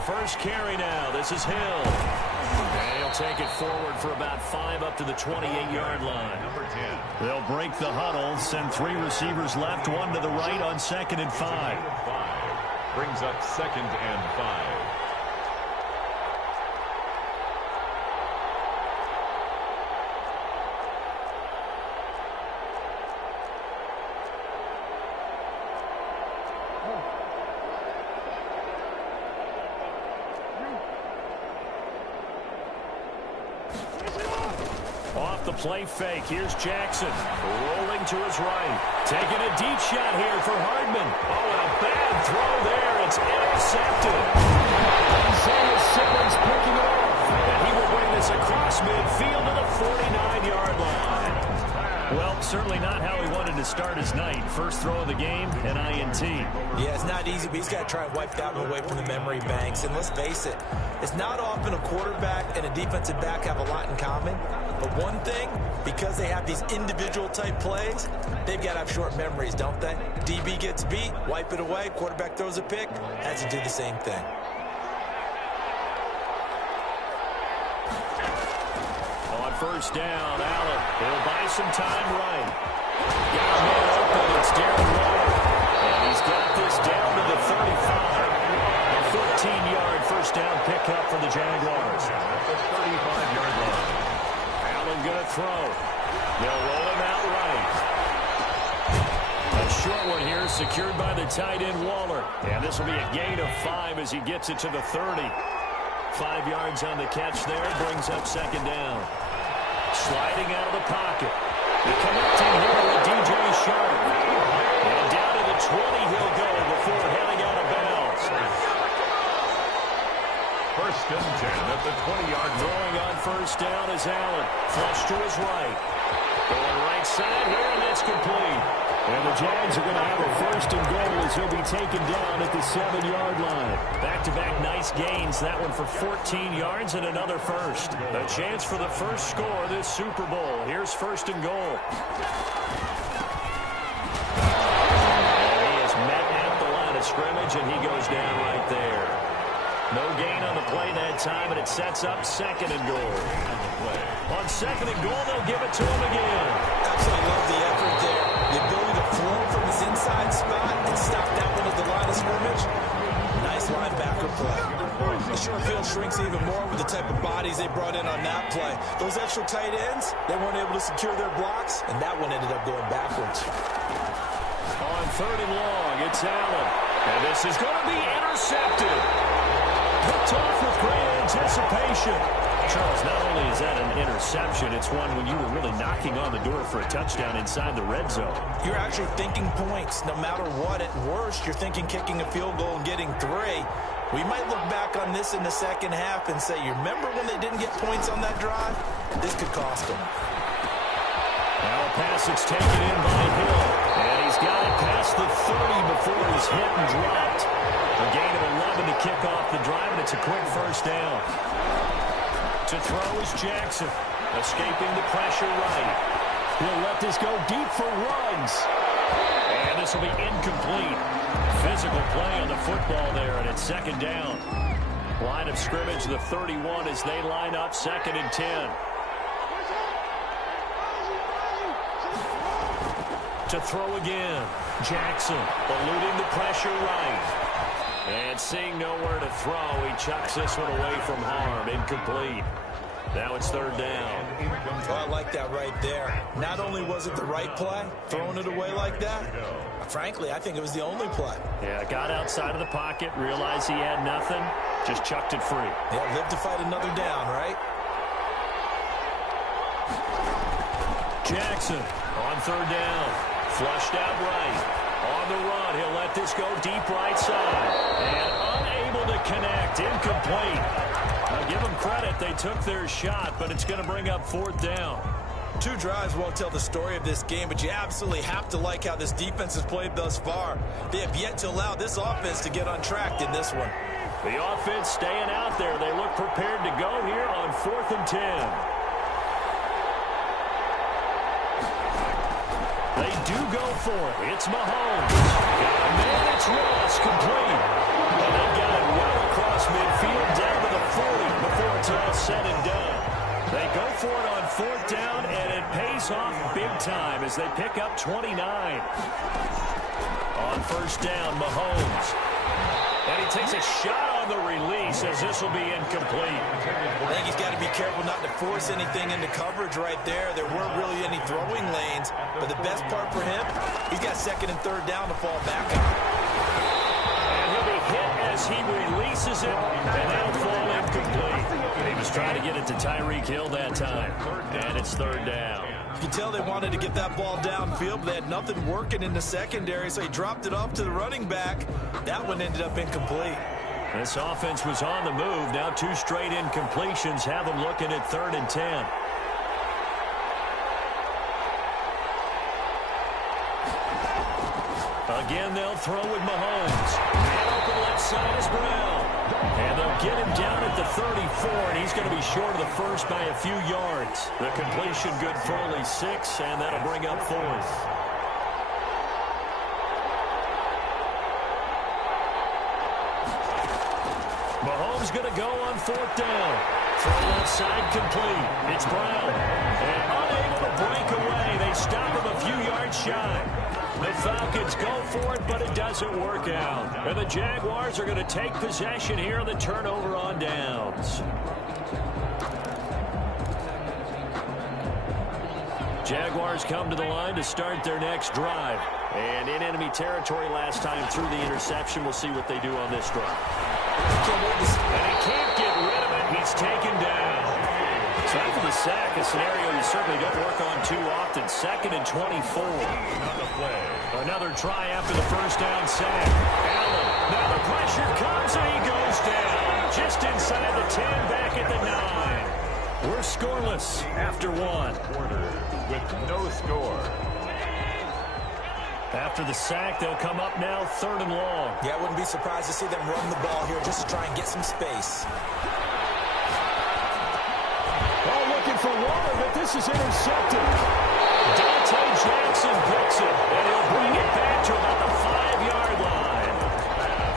First carry now. This is Hill. And he'll take it forward for about 5 up to the 28-yard line. Number 10. They'll break the huddle, send 3 receivers left, 1 to the right on 2nd and 5. Brings up 2nd and 5. Off the play fake. Here's Jackson. Rolling to his right. Taking a deep shot here for Hardman. Oh, and a bad throw there. It's intercepted. Isaiah Simmons picking it off. And he will bring this across midfield to the 49-yard line. Well, certainly not how he wanted to start his night. First throw of the game, an INT. Yeah, it's not easy, but he's got to try and wipe that one away from the memory banks. And let's face it, it's not often a quarterback and a defensive back have a lot in common. But one thing, because they have these individual type plays, they've got to have short memories, don't they? DB gets beat, wipe it away, quarterback throws a pick, has to do the same thing. On first down, Allen. He'll buy some time right. Got a man open. It's Darren Waller. And he's got this down to the 35. A 14-yard first down pickup for the Jaguars. At the 35-yard line. Allen going to throw. They'll roll him out right. A short one here secured by the tight end Waller. And this will be a gain of 5 as he gets it to the 30. 5 yards on the catch there. Brings up 2nd down. Sliding out of the pocket. The connecting here with DJ Sharp. And down to the 20 he'll go before heading out of bounds. First and 10 at the 20-yard line. Throwing on first down is Allen. Flush to his right. Going right side here, and that's complete. And the Jags are going to have a first and goal as he'll be taken down at the 7-yard line. Back-to-back nice gains. That one for 14 yards and another first. A chance for the first score this Super Bowl. Here's first and goal. And he is met at the line of scrimmage, and he goes down right there. No gain on the play that time, and it sets up 2nd and goal. On 2nd and goal, they'll give it to him again. Absolutely love the effort there. The ability to flow from his inside spot and stop that one at the line of scrimmage. Nice linebacker play. The short field shrinks even more with the type of bodies they brought in on that play. Those extra tight ends, they weren't able to secure their blocks, and that one ended up going backwards. On 3rd and long, it's Allen. And this is going to be intercepted. Picked off with great anticipation. Charles, not only is that an interception, it's one when you were really knocking on the door for a touchdown inside the red zone. You're actually thinking points. No matter what, at worst, you're thinking kicking a field goal and getting 3. We might look back on this in the second half and say, you remember when they didn't get points on that drive? This could cost them. Now a pass that's taken in by Hill. And he's got it past the 30 before he's hit and dropped. A gain of 11 to kick off the drive, and it's a quick first down. To throw is Jackson. Escaping the pressure right. He'll let this go deep for Ruggs. And this will be incomplete. Physical play on the football there, and it's 2nd down. Line of scrimmage, the 31 as they line up 2nd and 10. To throw again. Jackson eluding the pressure right. And seeing nowhere to throw, he chucks this one away from harm. Incomplete. Now it's third down. Oh, I like that right there. Not only was it the right play, throwing it away like that, frankly, I think it was the only play. Yeah, got outside of the pocket, realized he had nothing, just chucked it free. Yeah, live to fight another down, right? Jackson on third down. Flushed out right. On the run, he'll let this go deep right side. And unable to connect. Incomplete. Now give them credit. They took their shot, but it's going to bring up fourth down. 2 drives won't tell the story of this game, but you absolutely have to like how this defense has played thus far. They have yet to allow this offense to get untracked in this one. The offense staying out there. They look prepared to go here on 4th and 10. They do go for it. It's Mahomes. Man, it's Ross, complete. And they got it well across midfield, down to the 40 before it's all said and done. They go for it on 4th down, and it pays off big time as they pick up 29. On first down, Mahomes. And he takes a shot on the release as this will be incomplete. I think he's got to be careful not to force anything into coverage right there. There weren't really any throwing lanes, but the best part for him, he's got 2nd and 3rd down to fall back on. And he'll be hit as he releases it, and that'll fall incomplete. He was trying to get it to Tyreek Hill that time, and it's 3rd down. You can tell they wanted to get that ball downfield, but they had nothing working in the secondary, so he dropped it off to the running back. That one ended up incomplete. This offense was on the move. Now 2 straight incompletions have them looking at 3rd and 10. Again, they'll throw with Mahomes. And open left side is Brown. And they'll get him down at the 34, and he's going to be short of the first by a few yards. The completion good for only 6, and that'll bring up 4th. Mahomes going to go on 4th down. Throw left side complete. It's Brown. And unable to break away. They stop him a few yards shy. The Falcons go for it, but it doesn't work out. And the Jaguars are going to take possession here on the turnover on downs. Jaguars come to the line to start their next drive. And in enemy territory last time through the interception. We'll see what they do on this drive. And he can't get rid of it. He's taken down. So after the sack, a scenario you certainly don't work on too often. 2nd and 24. Another try after the first down sack. Allen. Now the pressure comes and he goes down. Just inside the 10, back at the 9. We're scoreless after 1. Quarter with no score. After the sack, they'll come up now 3rd and long. Yeah, I wouldn't be surprised to see them run the ball here just to try and get some space. Oh, looking for Waller, but this is intercepted. Dante Jackson picks it, and he'll bring it back to about the 5-yard line.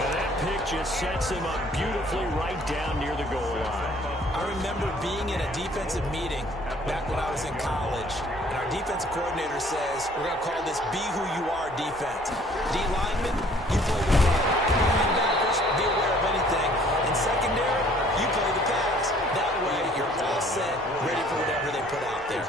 And that pick just sets him up beautifully right down near the goal line. I remember being in a defensive meeting back when I was in college, and our defensive coordinator says, we're going to call this Be Who You Are defense. D lineman, you play the run. Linebackers, be aware of anything. In secondary, you play the pass. That way, you're all set, ready for whatever they put out there.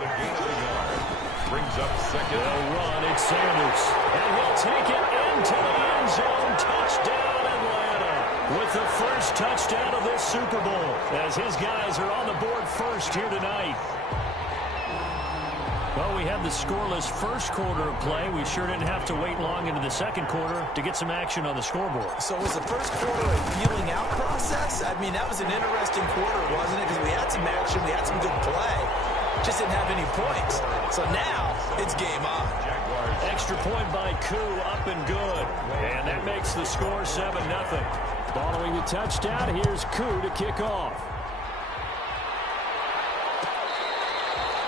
Brings up 2nd. They'll run, it's Sanders. And he'll take it into the end zone. Touchdown, Atlanta. With the first touchdown of this Super Bowl, as his guys are on the board first here tonight. Well, we had the scoreless first quarter of play. We sure didn't have to wait long into the second quarter to get some action on the scoreboard. So was the first quarter a feeling out process? I mean, that was an interesting quarter, wasn't it? Because we had some action, we had some good play. Just didn't have any points. So now, it's game on. Extra point by Koo, up and good. And that makes the score 7-0. Following the touchdown, here's Koo to kick off.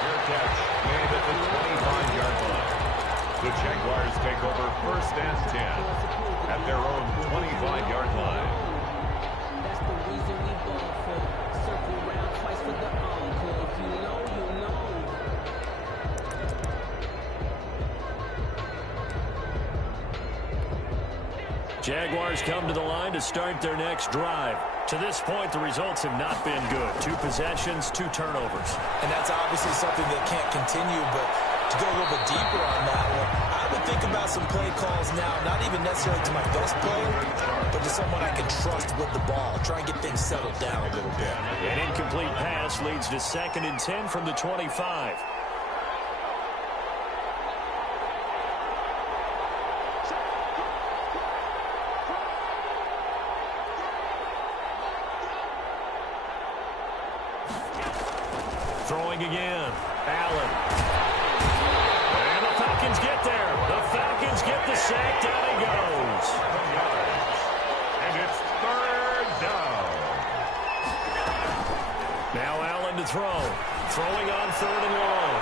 Fair catch made at the 25-yard line. The Jaguars take over 1st and 10 at their own 25-yard line. That's the reason we ball for. Circle round twice for the encore. If you know, you know. Jaguars come to the line to start their next drive. To this point, the results have not been good. 2 possessions, 2 turnovers. And that's obviously something that can't continue, but to go a little bit deeper on that one, I would think about some play calls now, not even necessarily to my best player, but to someone I can trust with the ball. Try and get things settled down a little bit. An incomplete pass leads to 2nd and 10 from the 25. Throwing again. Allen. And the Falcons get there. The Falcons get the sack. Down he goes. And it's 3rd down. Now Allen to throw. Throwing on 3rd and long.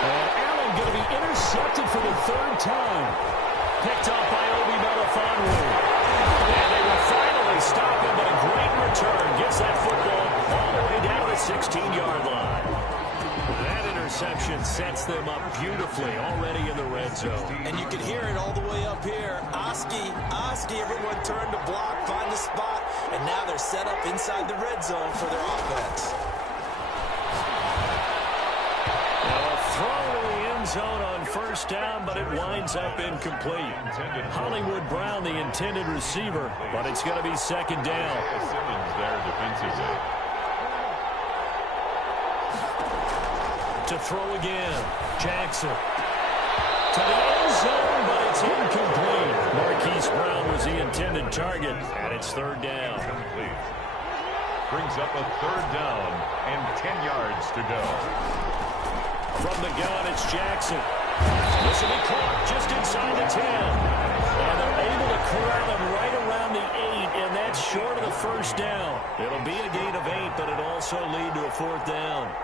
And Allen going to be intercepted for the 3rd time. Picked off by Obi Melifonwu. And they will finally stop him, but a great return. Gets that football all the way down the 16-yard line. That interception sets them up beautifully already in the red zone. And you can hear it all the way up here. Oski, everyone turned to block, find the spot, and now they're set up inside the red zone for their offense. Now a throw to the end zone on 1st down, but it winds up incomplete. Hollywood Brown, the intended receiver, but it's going to be 2nd down. Simmons there defensively. To throw again. Jackson. To the end zone, but it's incomplete. Marquise Brown was the intended target, and it's 3rd down. Complete. Brings up a 3rd down and 10 yards to go. From the gun, it's Jackson. This will be caught just inside the 10. And they're able to corral him right around the 8, and that's short of the 1st down. It'll be a gain of 8, but it'll also lead to a 4th down.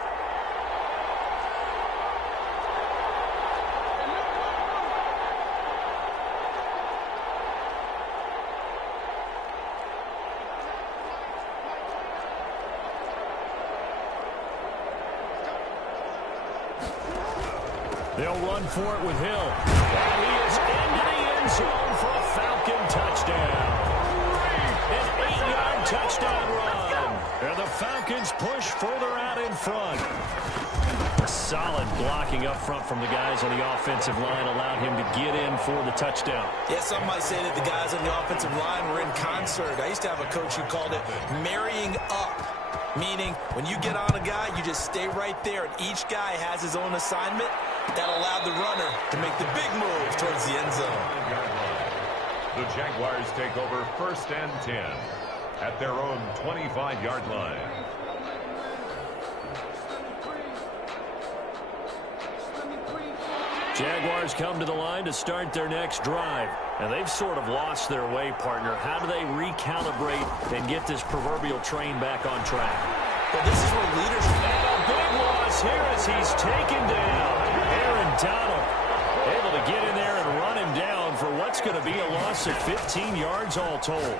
They'll run for it with Hill. And he is into the end zone for a Falcon touchdown. An 8-yard touchdown run. And the Falcons push further out in front. Solid blocking up front from the guys on the offensive line allowed him to get in for the touchdown. Yeah, some might say that the guys on the offensive line were in concert. I used to have a coach who called it marrying up. Meaning, when you get on a guy, you just stay right there, and each guy has his own assignment. That allowed the runner to make the big move towards the end zone. The Jaguars take over 1st and 10 at their own 25-yard line. Jaguars come to the line to start their next drive. And they've sort of lost their way, partner. How do they recalibrate and get this proverbial train back on track? But this is where leadership... And a big loss here as he's taken down. Aaron Donald able to get in there and run him down for what's going to be a loss of 15 yards all told.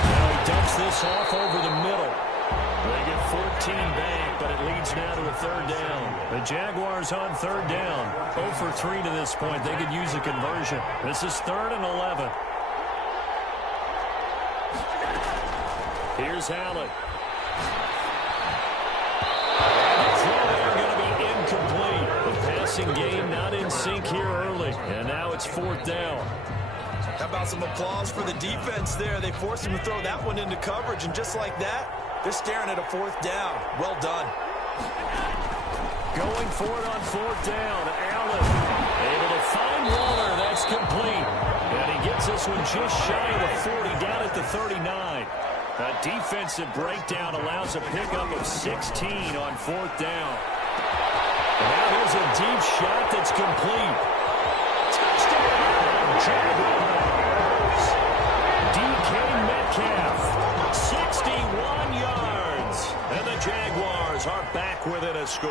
Now he dumps this off over the middle. They get 14 back, but it leads now to a 3rd down. The Jaguars on 3rd down. 0 for 3 to this point. They could use a conversion. This is 3rd and 11. Here's Allen. Passing game not in sync here early. And now it's 4th down. How about some applause for the defense there? They forced him to throw that one into coverage, and just like that, they're staring at a 4th down. Well done. Going for it on 4th down. Allen able to find Waller. That's complete. And he gets this one just shy of the 40, down at the 39. A defensive breakdown allows a pickup of 16 on 4th down. Now here's a deep shot that's complete. Touchdown, Jaguars. DK Metcalf, 61 yards. And the Jaguars are back within a score.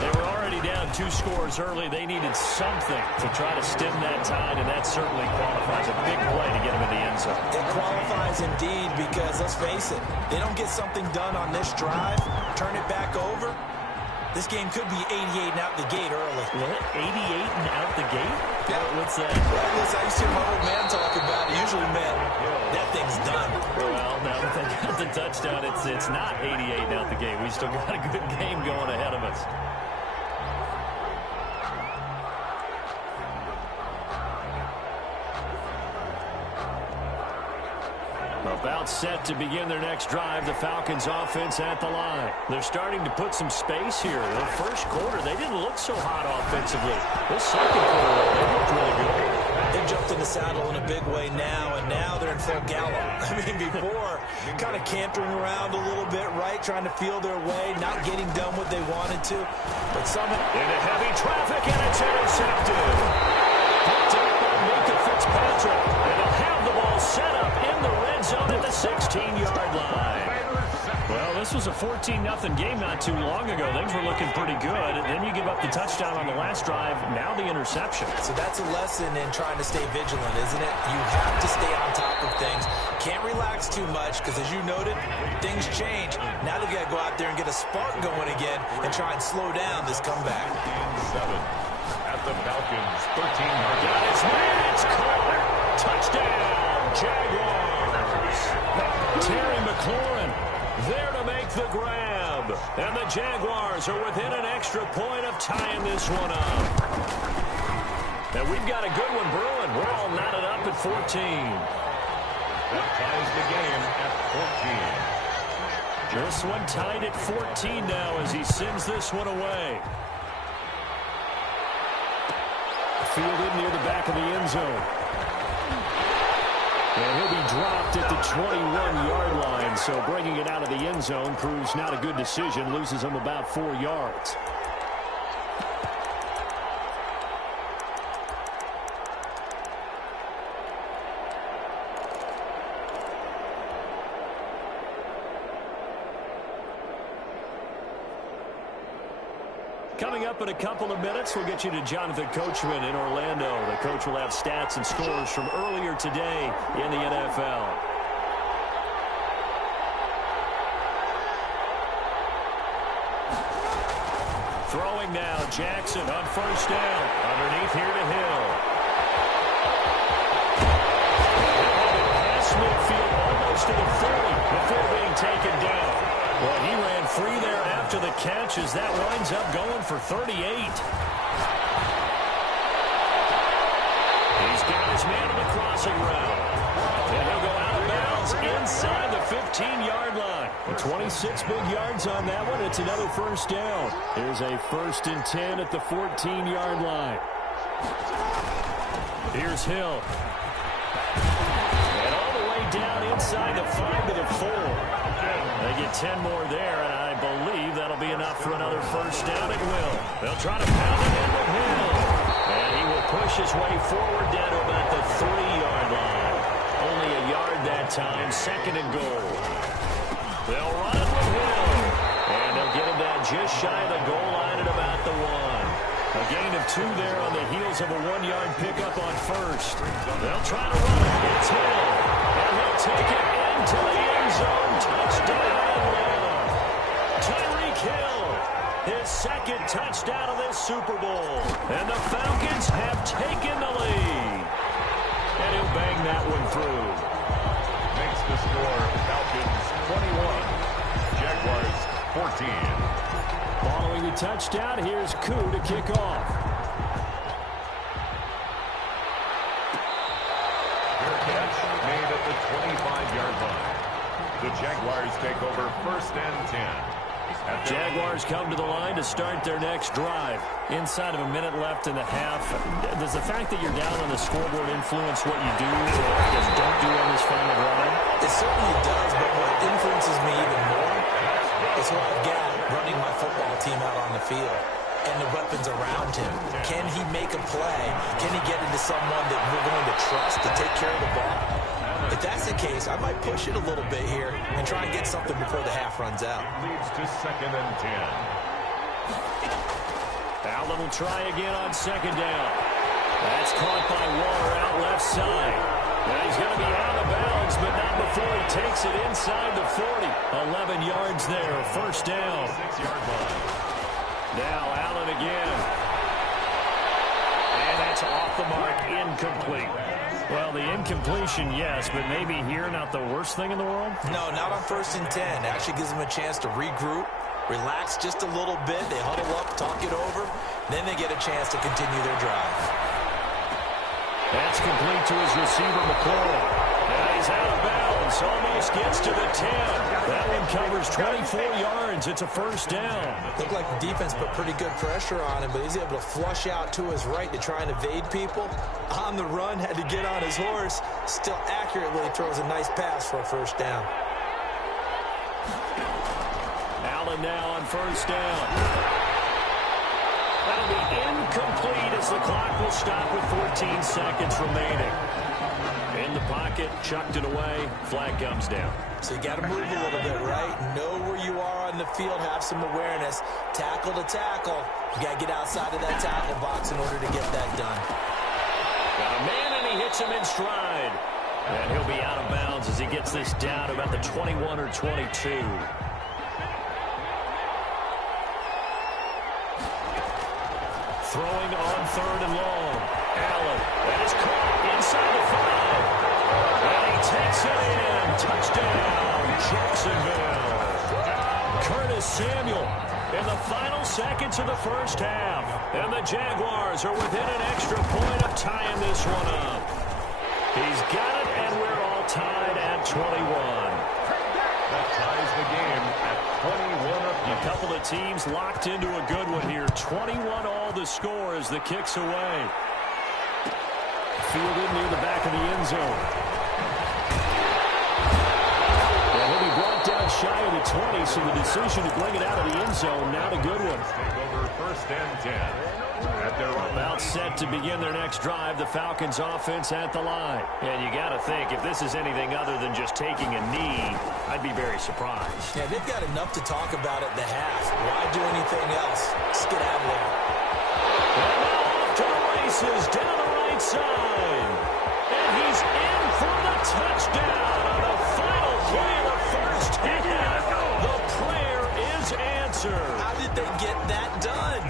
They were already down 2 scores early. They needed something to try to stem that tide, and that certainly qualifies. A big play to get them in the end zone. It qualifies indeed because, let's face it, they don't get something done on this drive, turn it back over, This game could be 88 and out the gate early. What? 88 and out the gate? Yeah. What's that? Well, listen, I used to hear my old man talk about it. Usually meant that thing's done. Well, now that they got the touchdown, it's not 88 and out the gate. We still got a good game going ahead of us. About set to begin their next drive. The Falcons offense at the line. They're starting to put some space here. The first quarter, they didn't look so hot offensively. This second quarter, they looked really good. They've jumped in the saddle in a big way now, and now they're in full gallop. I mean, before, kind of cantering around a little bit, right, trying to feel their way, not getting done what they wanted to. But somehow into heavy traffic, and it's intercepted. Picked up by Minka Fitzpatrick. And they'll have the ball set up in the red zone at the 16-yard line. Well, this was a 14-0 game not too long ago. Things were looking pretty good. And then you give up the touchdown on the last drive. Now the interception. So that's a lesson in trying to stay vigilant, isn't it? You have to stay on top of things. Can't relax too much because, as you noted, things change. Now they've got to go out there and get a spark going again and try and slow down this comeback. 7 at the Falcons, 13-yard line. It's made. It's caught. Touchdown, Jaguars. Terry McLaurin there to make the grab. And the Jaguars are within an extra point of tying this one up. And we've got a good one brewing. We're all knotted up at 14. That ties the game at 14. This one tied at 14 now as he sends this one away. Fielded near the back of the end zone. And he'll be dropped at the 21-yard line. So bringing it out of the end zone proves not a good decision. Loses him about 4 yards. Coming up in a couple of minutes, we'll get you to Jonathan Coachman in Orlando. The coach will have stats and scores from earlier today in the NFL. Throwing now, Jackson on first down. Underneath here to Hill. Past midfield, almost to the 40 before being taken down. Well, he ran free there after the catch as that winds up going for 38. He's got his man on the crossing route. And he'll go out of bounds inside the 15-yard line. 26 big yards on that one. It's another first down. Here's a 1st and 10 at the 14-yard line. Here's Hill. And all the way down inside the 5 to the 4. They get 10 more there, and I believe that'll be enough for another first down. It will. They'll try to pound it in with Hill. And he will push his way forward down to about the 3-yard line. Only a yard that time. 2nd and goal. They'll run it with Hill. And they'll get him down just shy of the goal line at about the 1. A gain of 2 there on the heels of a 1-yard pickup on first. They'll try to run it. It's Hill. And he'll take it into the end zone. Touchdown Atlanta. Tyreek Hill. His 2nd touchdown of this Super Bowl. And the Falcons have taken the lead. And he'll bang that one through. Makes the score Falcons 21. Jaguars 14. Following the touchdown, here's Koo to kick off. Fair catch made at the 25-yard line. The Jaguars take over 1st and 10. Jaguars come to the line to start their next drive. Inside of a minute left in the half. Does the fact that you're down on the scoreboard influence what you do or I guess don't do on this final drive? It certainly does, but what influences me even more is who I've got running my football team out on the field and the weapons around him. Can he make a play? Can he get into someone that we're going to trust to take care of the ball? If that's the case, I might push it a little bit here and try and get something before the half runs out. Leads to 2nd and 10. Allen will try again on 2nd down. That's caught by Waller out left side. And he's going to be out of bounds, but not before he takes it inside the 40. 11 yards there, 1st down. 6-yard line. Now Allen again. And that's off the mark, incomplete. Well, the incompletion, yes, but maybe here not the worst thing in the world? No, not on 1st and 10. Actually gives them a chance to regroup, relax just a little bit. They huddle up, talk it over. Then they get a chance to continue their drive. That's complete to his receiver, McCall. Now he's out of bounds. Almost gets to the 10. That one covers 24 yards. It's a first down. Looked like the defense put pretty good pressure on him, but he's able to flush out to his right to try and evade people. On the run, had to get on his horse. Still accurately throws a nice pass for a first down. Allen now on first down. That'll be incomplete as the clock will stop with 14 seconds remaining. In the pocket, chucked it away, flag comes down. So you got to move a little bit, right? Know where you are on the field, have some awareness. Tackle to tackle. You got to get outside of that tackle box in order to get that done. Got a man, and he hits him in stride. And he'll be out of bounds as he gets this down about the 21 or 22. Throwing on 3rd and long. Allen, that is caught inside the 5. And he takes it in. Touchdown, Jacksonville. Curtis Samuel in the final seconds of the first half. And the Jaguars are within an extra point of tying this one up. He's got it, and we're all tied at 21. That ties the game at 21 apiece. A couple of teams locked into a good one here. 21 all the score as the kick's away. Fielded near the back of the end zone. And he'll be brought down shy of the 20, so the decision to bring it out of the end zone, now a good one. Take over 1st and 10. At their own About set to begin their next drive, the Falcons offense at the line. And you got to think, if this is anything other than just taking a knee, I'd be very surprised. Yeah, they've got enough to talk about at the half. Why do anything else? Let's get out of there. And now off to the races, down the right side. And he's in for the touchdown on the final play of the first half. The prayer is answered. How did they get that done?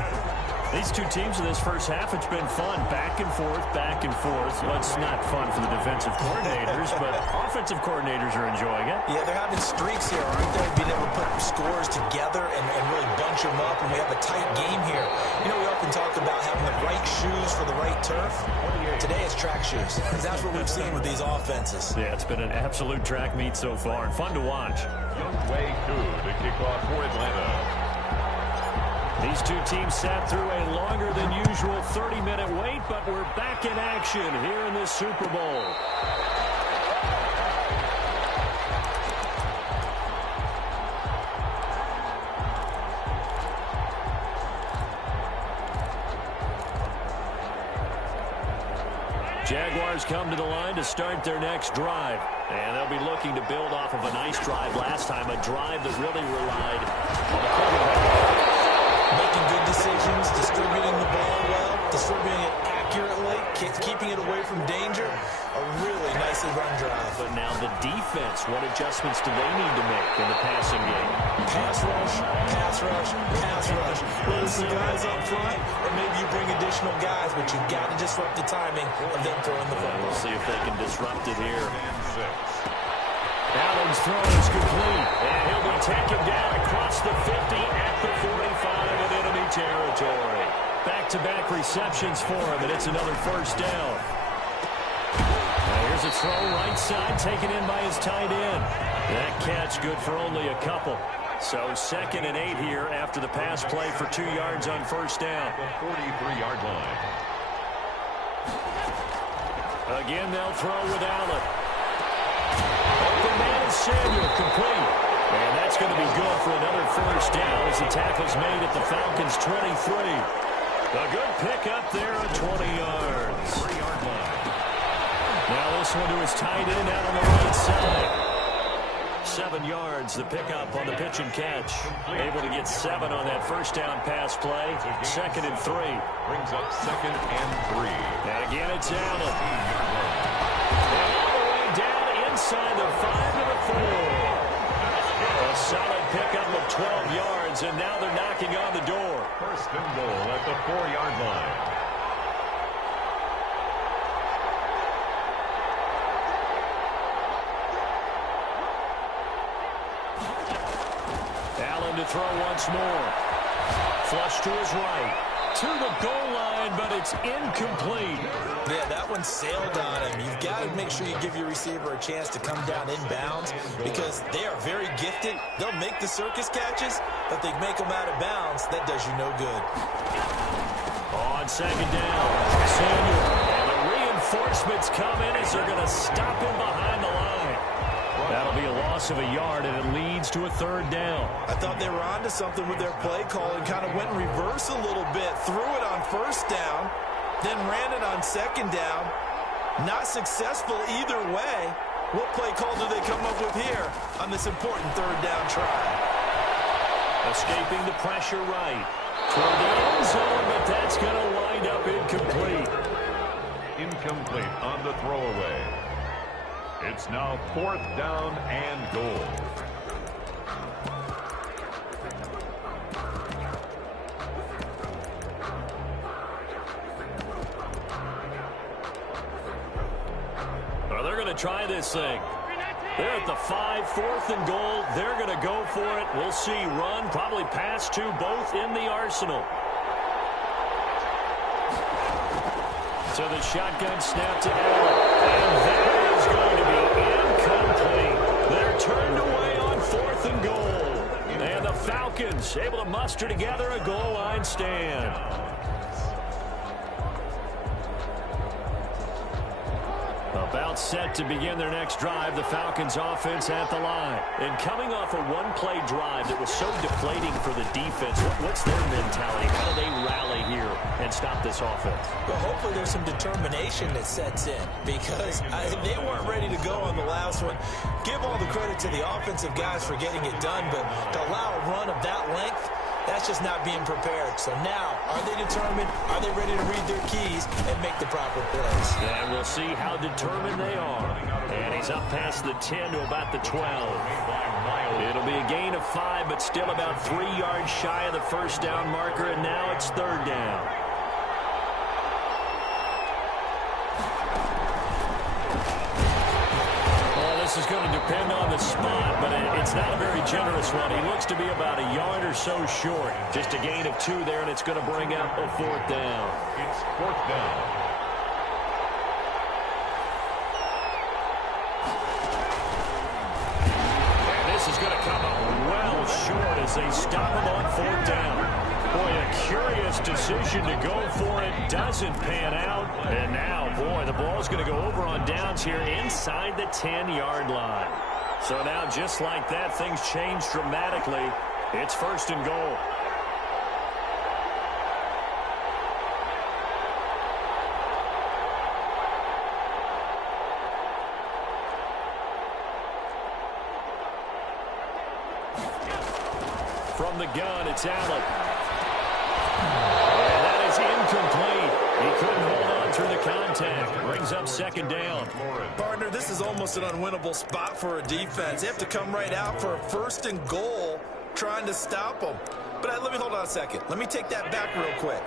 These two teams in this first half, it's been fun. Back and forth, back and forth. Well, it's not fun for the defensive coordinators, but offensive coordinators are enjoying it. Yeah, they're having streaks here, aren't they? Being able to put scores together and really bunch them up, and we have a tight game here. You know, we often talk about having the right shoes for the right turf. Today it's track shoes. That's what we've seen with these offenses. Yeah, it's been an absolute track meet so far, and fun to watch. Youngway Koo to kick off for Atlanta. These two teams sat through a longer than usual 30-minute wait, but we're back in action here in the Super Bowl. Jaguars come to the line to start their next drive. And they'll be looking to build off of a nice drive last time, a drive that really relied on the quarterback. Making good decisions, distributing the ball well, distributing it accurately, keeping it away from danger. A really nicely run drive. But now the defense, what adjustments do they need to make in the passing game? Pass rush, pass rush, pass rush. Whether it's the guys up front, or maybe you bring additional guys, but you've got to disrupt the timing of them throwing the football. We'll see if they can disrupt it here. Allen's throw is complete, and he'll be taken down across the 50 at the 45 in enemy territory. Back-to-back receptions for him, and it's another first down. Now here's a throw right side, taken in by his tight end. That catch good for only a couple. So 2nd and 8 here after the pass play for 2 yards on first down. The 43-yard line. Again, they'll throw with Allen. Open man is Samuel, complete. And that's going to be good for another first down as the tackle's made at the Falcons' 23. A good pick up there at 20 yards. 3-yard line. Now this one to his tight end out on the right side. 7 yards, the pickup on the pitch and catch. Able to get 7 on that first down pass play. 2nd and 3. Brings up 2nd and 3. And again, it's Allen. And all the way down inside the 5 to the 4. A solid pickup of up 12 yards, and now they're knocking on the door. First and goal at the 4-yard line. Allen to throw once more. Flush to his right. To the goal line, but it's incomplete. Yeah, that one sailed on him. You've got to make sure you give your receiver a chance to come down inbounds because they are very gifted. They'll make the circus catches, but they make them out of bounds. That does you no good. On second down, Samuel. And the reinforcements come in as they're going to stop him behind the line. That'll be a loss of a yard, and it leads to a third down. I thought they were onto something with their play call and kind of went in reverse a little bit. Threw it on first down, then ran it on second down. Not successful either way. What play call do they come up with here on this important third down try? Escaping the pressure right. Toward the end zone, but that's going to wind up incomplete. Incomplete on the throwaway. It's now 4th down and goal. Well, they're going to try this thing. They're at the 5, 4th and goal. They're going to go for it. We'll see. Run, probably pass to both in the arsenal. So the shotgun snap to Allen. And that is going to be incomplete. They're turned away on 4th and goal. And the Falcons able to muster together a goal line stand. About set to begin their next drive, the Falcons offense at the line. And coming off a one-play drive that was so deflating for the defense, what's their mentality? How do they rally here and stop this offense? Well, hopefully there's some determination that sets in because they weren't ready to go on the last one. Give all the credit to the offensive guys for getting it done, but to allow a run of that length, that's just not being prepared. So now, are they determined? Are they ready to read their keys and make the proper plays? And we'll see how determined they are. And he's up past the 10 to about the 12. It'll be a gain of 5, but still about 3 yards shy of the first down marker, and now it's third down. This is going to depend on the spot, but it's not a very generous one. He looks to be about a yard or so short. Just a gain of 2 there, and it's going to bring up a 4th down. It's 4th down. And this is going to come up well short as they stop him on 4th down. Boy, a curious decision to go for it. Doesn't pan out. And now, boy, the ball's going to go over on downs here inside the 10-yard line. So now, just like that, things change dramatically. It's 1st and goal. From the gun, it's Allen. And that is incomplete. He couldn't hold on through the contact. Brings up 2nd down. Partner, this is almost an unwinnable spot for a defense. They have to come right out for a 1st and goal trying to stop them. But let me hold on a second. Let me take that back real quick.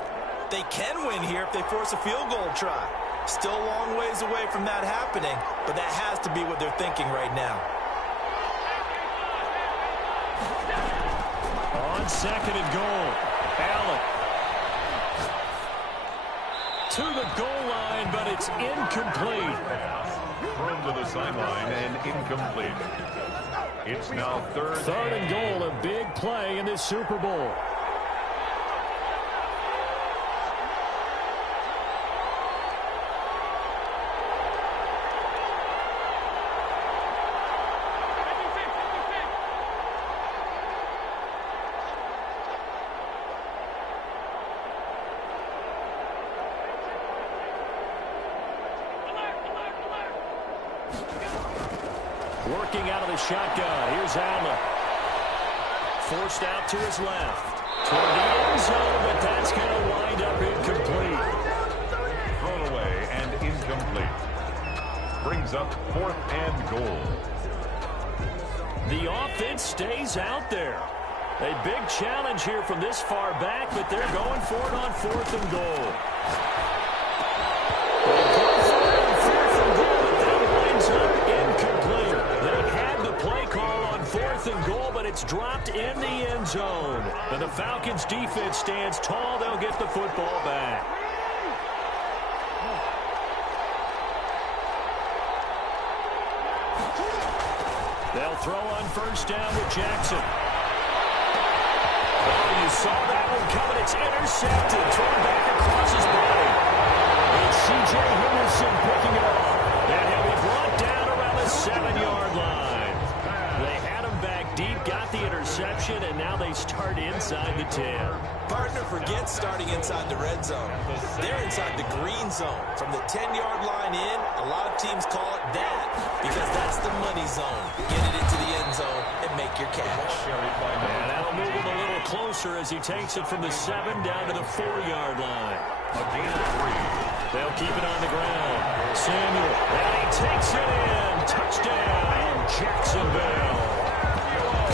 They can win here if they force a field goal try. Still a long ways away from that happening, but that has to be what they're thinking right now. On 2nd and goal, Allen. To the goal line, but it's incomplete. Thrown to the sideline and incomplete. It's now 3rd and goal, a big play in this Super Bowl. Working out of the shotgun. Here's Allen. Forced out to his left. Toward the end zone, but that's going to wind up incomplete. thrown away and incomplete. Brings up 4th and goal. The offense stays out there. A big challenge here from this far back, but they're going for it on 4th and goal. They go for it on 4th and goal, but that winds up incomplete. They had the play call on 4th and goal, but it's dropped in the end zone. And the Falcons defense stands tall. They'll get the football back. They'll throw on 1st down with Jackson. Oh, you saw that one coming. It's intercepted. Thrown back across his body. It's C.J. Henderson picking it off. And he'll be brought down around the 7-yard line. They had him back deep, got the interception, and now they start inside the 10. Partner, forget starting inside the red zone. They're inside the green zone. From the 10-yard line in, a lot of teams call it that because that's the money zone. Get it into the end zone and make your cash. And that'll move him a little closer as he takes it from the 7 down to the 4-yard line. Again, 3. They'll keep it on the ground. Samuel, and he takes it in. Touchdown, Jacksonville.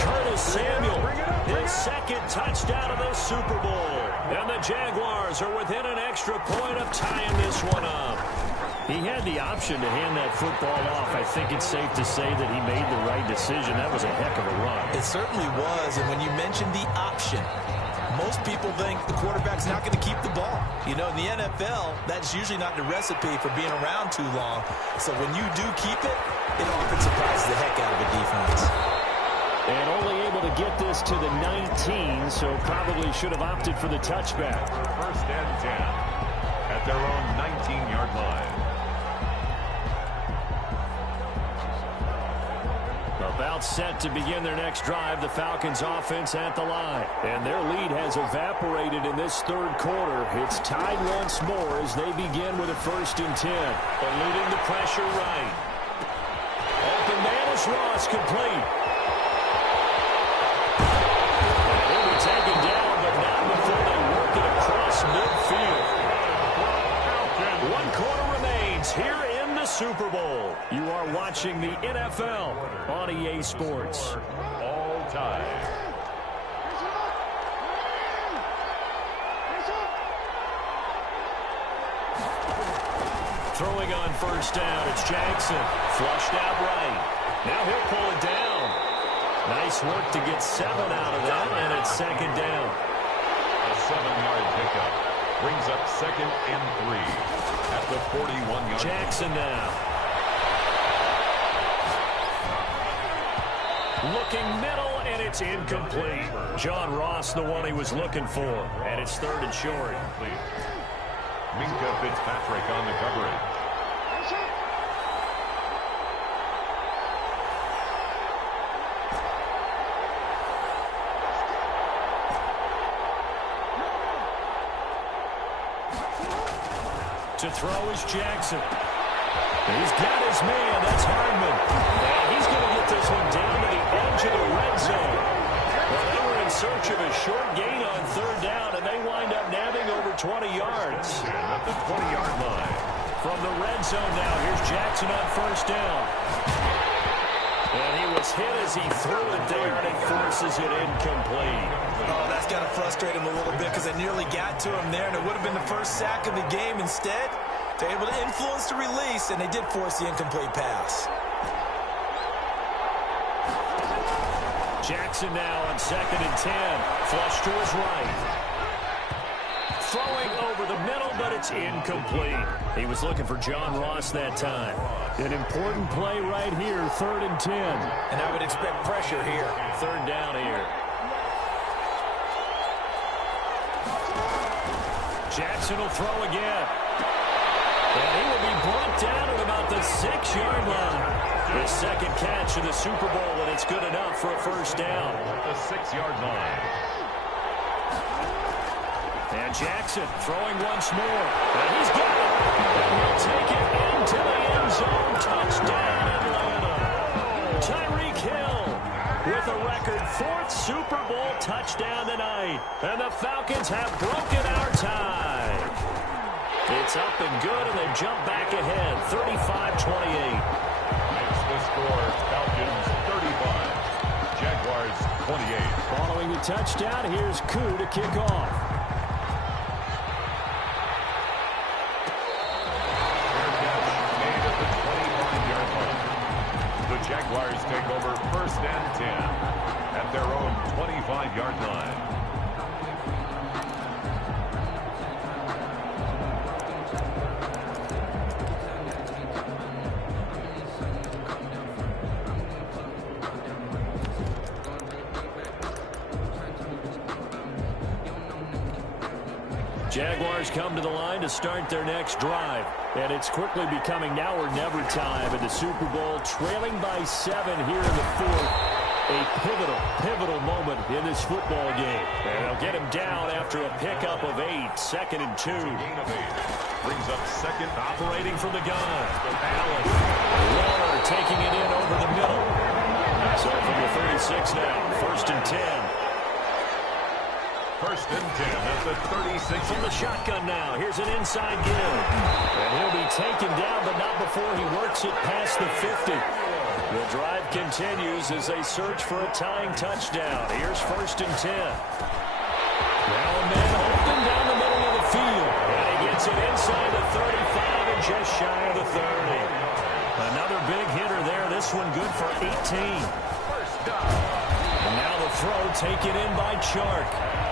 Curtis Samuel, his 2nd touchdown of the Super Bowl. And the Jaguars are within an extra point of tying this one up. He had the option to hand that football off. I think it's safe to say that he made the right decision. That was a heck of a run. It certainly was, and when you mentioned the option, most people think the quarterback's not going to keep the ball. You know, in the NFL, that's usually not the recipe for being around too long. So when you do keep it, it often surprises the heck out of a defense. And only able to get this to the 19, so probably should have opted for the touchback. 1st and 10 at their own 19-yard line. About set to begin their next drive, the Falcons offense at the line. And their lead has evaporated in this 3rd quarter. It's tied once more as they begin with a 1st and 10. Eluding the pressure right. Open man is Ross, complete. He'll be taken down, but not before they work it across midfield. 1 quarter remains here in the Super Bowl. You are watching the NFL on EA Sports. All time. Throwing on 1st down, it's Jackson. Flushed out right. Now he'll pull it down. Nice work to get 7 out of that, and it's 2nd down. A 7-yard pickup brings up 2nd and 3 at the 41-yard. Jackson now. Looking middle, and it's incomplete. John Ross, the one he was looking for, and it's 3rd and short. Minka Fitzpatrick on the coverage. To throw is Jackson. He's got his man. That's Hardman. And he's going to get this one down to the edge of the red zone. Well, they were in search of a short gain on 3rd down, and they wind up nabbing over 20 yards. At the 20-yard line. From the red zone now, here's Jackson on 1st down. And he was hit as he threw it there, and it forces it incomplete. Oh, that's got to frustrate him a little bit because they nearly got to him there, and it would have been the 1st sack of the game. Instead, they're able to influence the release, and they did force the incomplete pass. Jackson now on 2nd and 10. Flush to his right. Throwing over the middle, but it's incomplete. He was looking for John Ross that time. An important play right here, 3rd and 10. And I would expect pressure here. 3rd down here. Jackson will throw again. And he will be brought down at about the 6-yard line. His 2nd catch in the Super Bowl, and it's good enough for a 1st down. At the 6-yard line. And Jackson throwing once more. And he's got it. And he'll take it into the end zone. Touchdown, Atlanta. Tyreek Hill with a record 4th Super Bowl touchdown tonight. And the Falcons have broken our tie. It's up and good, and they jump back ahead, 35-28. Makes the score Falcons 35, Jaguars 28. Following the touchdown. Here's Koo to kick off. The Jaguars take over 1st and 10 at their own 25-yard line. Jaguars come to the line to start their next drive. And it's quickly becoming now or never time in the Super Bowl, trailing by 7 here in the 4th. A pivotal moment in this football game. And they'll get him down after a pickup of 8, 2nd and 2. Gain of 8. Brings up second. Operating from the gun. Allen. Waller taking it in over the middle. So from the 36 now, 1st and 10. 1st and 10 at the 36. From the shotgun now. Here's an inside give. And he'll be taken down, but not before he works it past the 50. The drive continues as they search for a tying touchdown. Here's 1st and 10. Now a man open down the middle of the field. And he gets it inside the 35 and just shy of the 30. Another big hitter there. This one good for 18. First down. And now the throw taken in by Chark.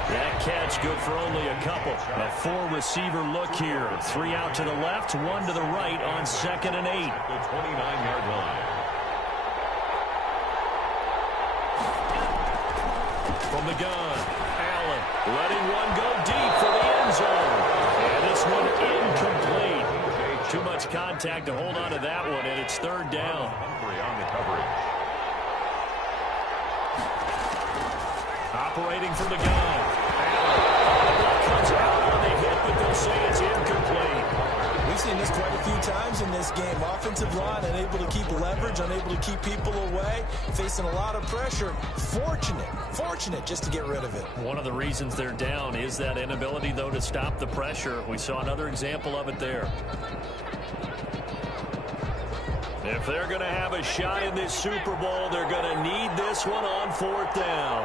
That catch good for only a couple. A 4-receiver look here. 3 out to the left, 1 to the right on 2nd and 8. The 29-yard line. From the gun, Allen letting one go deep for the end zone. And this one incomplete. Too much contact to hold on to that one, and it's 3rd down. Humphrey on the coverage. Operating from the gun. Allen comes out on the hit, but they'll say it's incomplete. We've seen this quite a few times in this game. Offensive line unable to keep leverage, unable to keep people away, facing a lot of pressure. Fortunate just to get rid of it. One of the reasons they're down is that inability, though, to stop the pressure. We saw another example of it there. If they're going to have a shot in this Super Bowl, they're going to need this one on 4th down.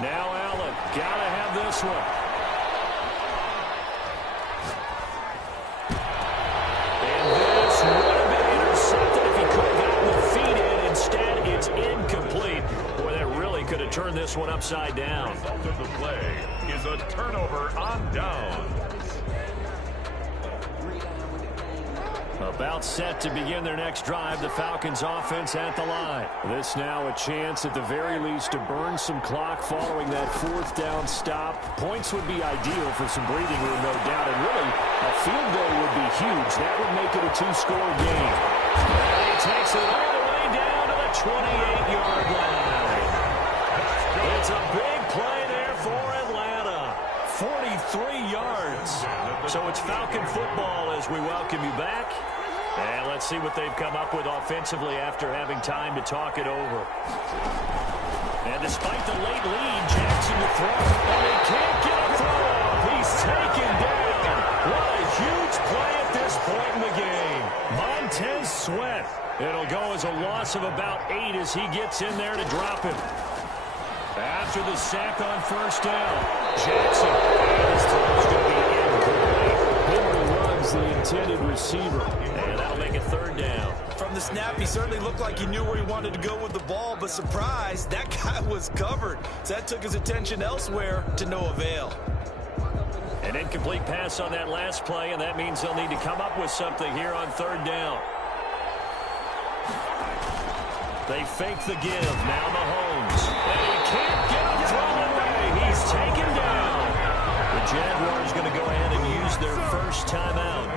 Now Allen, gotta have this one. And this would have been intercepted if he could have gotten the feet in. Instead, it's incomplete. Boy, that really could have turned this one upside down. The result of the play is a turnover on downs. About set to begin their next drive, the Falcons offense at the line. This now a chance at the very least to burn some clock following that 4th down stop. Points would be ideal for some breathing room, no doubt, and really a field goal would be huge. That would make it a 2-score game. And he takes it all the way down to the 28-yard line. It's a big play there for Atlanta. 43 yards. So it's Falcon football as we welcome you back. And let's see what they've come up with offensively after having time to talk it over. And despite the late lead, Jackson to throw. And he can't get a throw off. He's taken down. What a huge play at this point in the game. Montez Sweat. It'll go as a loss of about 8 as he gets in there to drop him. After the sack on 1st down, Jackson. His throw's going to be incomplete. Henry runs the intended receiver. And that'll make it 3rd down. From the snap, he certainly looked like he knew where he wanted to go with the ball, but surprise, that guy was covered. So that took his attention elsewhere to no avail. An incomplete pass on that last play, and that means they'll need to come up with something here on 3rd down. They fake the give. Now Mahomes. And he can't get him thrown away. He's taken down. The Jaguars going to go ahead and use their first timeout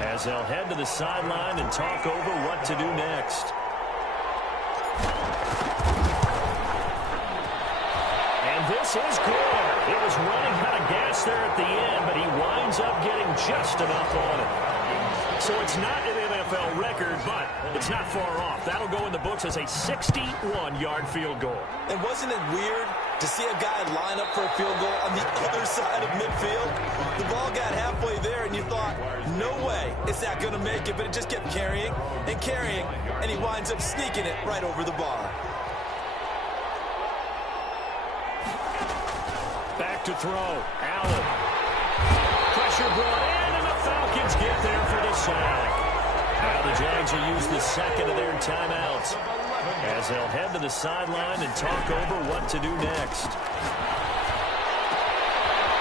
as they'll head to the sideline and talk over what to do next. And this is good. It was running out of gas there at the end, but he winds up getting just enough on it. So it's not an NFL record, but it's not far off. That'll go in the books as a 61-yard field goal. And wasn't it weird To see a guy line up for a field goal on the other side of midfield, the ball got halfway there, and you thought, no way is that going to make it, but it just kept carrying and carrying, and he winds up sneaking it right over the bar. Back to throw. Allen. Pressure brought in, and the Falcons get there for the sack. Now the Jags will use the second of their timeouts as they'll head to the sideline and talk over what to do next.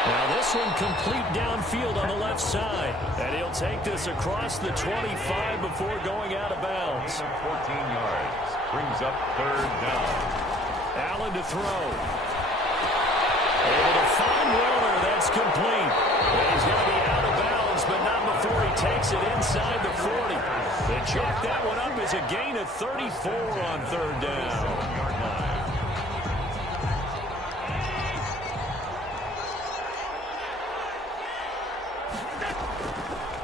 Now this one complete downfield on the left side. And he'll take this across the 25 before going out of bounds. 14 yards. Brings up third down. Allen to throw. Able to find Warner. That's complete. And he's going to be out of bounds, but not before he takes it inside the 40. They chalk that one up as a gain of 34 on third down.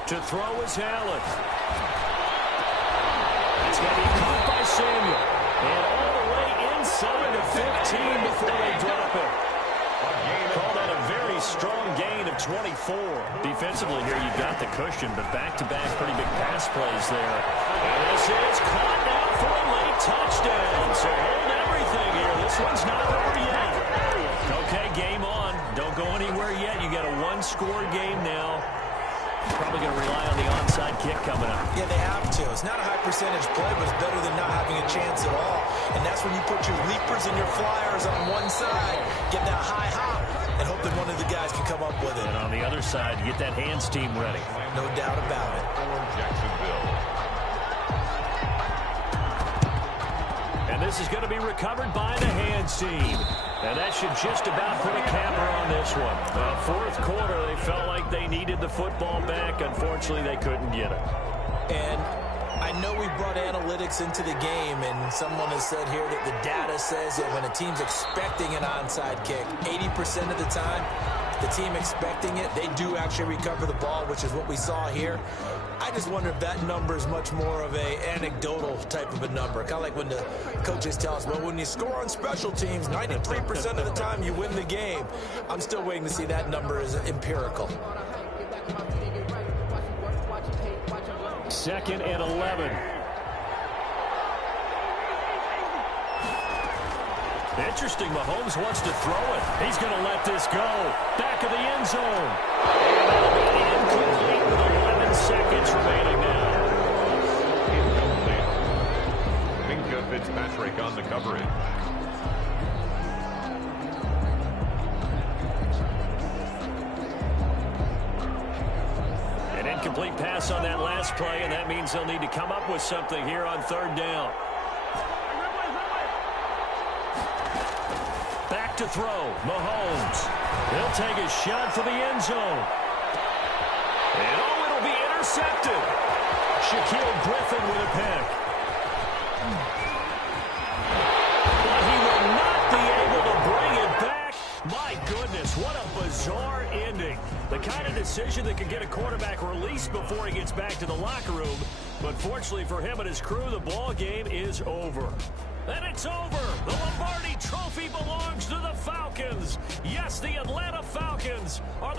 To throw is Allen. It's going to be caught by Samuel. And all the way inside the 15 before they drop it. Call that a very strong gain of 24. Defensively here, you've got the cushion, but back-to-back pretty big pass plays there. And this is caught now for a late touchdown. So hold everything here. This one's not over yet. Okay, game on. Don't go anywhere yet. You got a one-score game now. Probably going to rely on the onside kick coming up. Yeah, they have to. It's not a high percentage play, but it's better than not having a chance at all. And that's when you put your leapers and your flyers on one side, get that high hop, and hope that one of the guys can come up with it. And on the other side, get that hands team ready. No doubt about it. Jacksonville. And this is going to be recovered by the hands team. And that should just about put a capper on this one. Fourth quarter, they felt like they needed the football back. Unfortunately, they couldn't get it. And I know we brought analytics into the game, and someone has said here that the data says that when a team's expecting an onside kick, 80% of the time, the team expecting it, they do actually recover the ball, which is what we saw here. I just wonder if that number is much more of a anecdotal type of a number. Kind of like when the coaches tell us, well, when you score on special teams, 93% of the time you win the game. I'm still waiting to see that number is empirical. 2nd and 11. Interesting, Mahomes wants to throw it. He's going to let this go. Back of the end zone. And that'll be incomplete with 11 seconds remaining now. Incomplete. Minka Fitzpatrick on the coverage. An incomplete pass on that last play, and that means they'll need to come up with something here on third down. Back to throw, Mahomes. He'll take a shot for the end zone. And oh, it'll be intercepted. Shaquille Griffin with a pick. But he will not be able to bring it back. My goodness, what a bizarre ending. The kind of decision that could get a quarterback released before he gets back to the locker room. But fortunately for him and his crew, the ball game is over. And it's over. The Lombardi Trophy belongs to the Falcons. Yes, the Atlanta Falcons are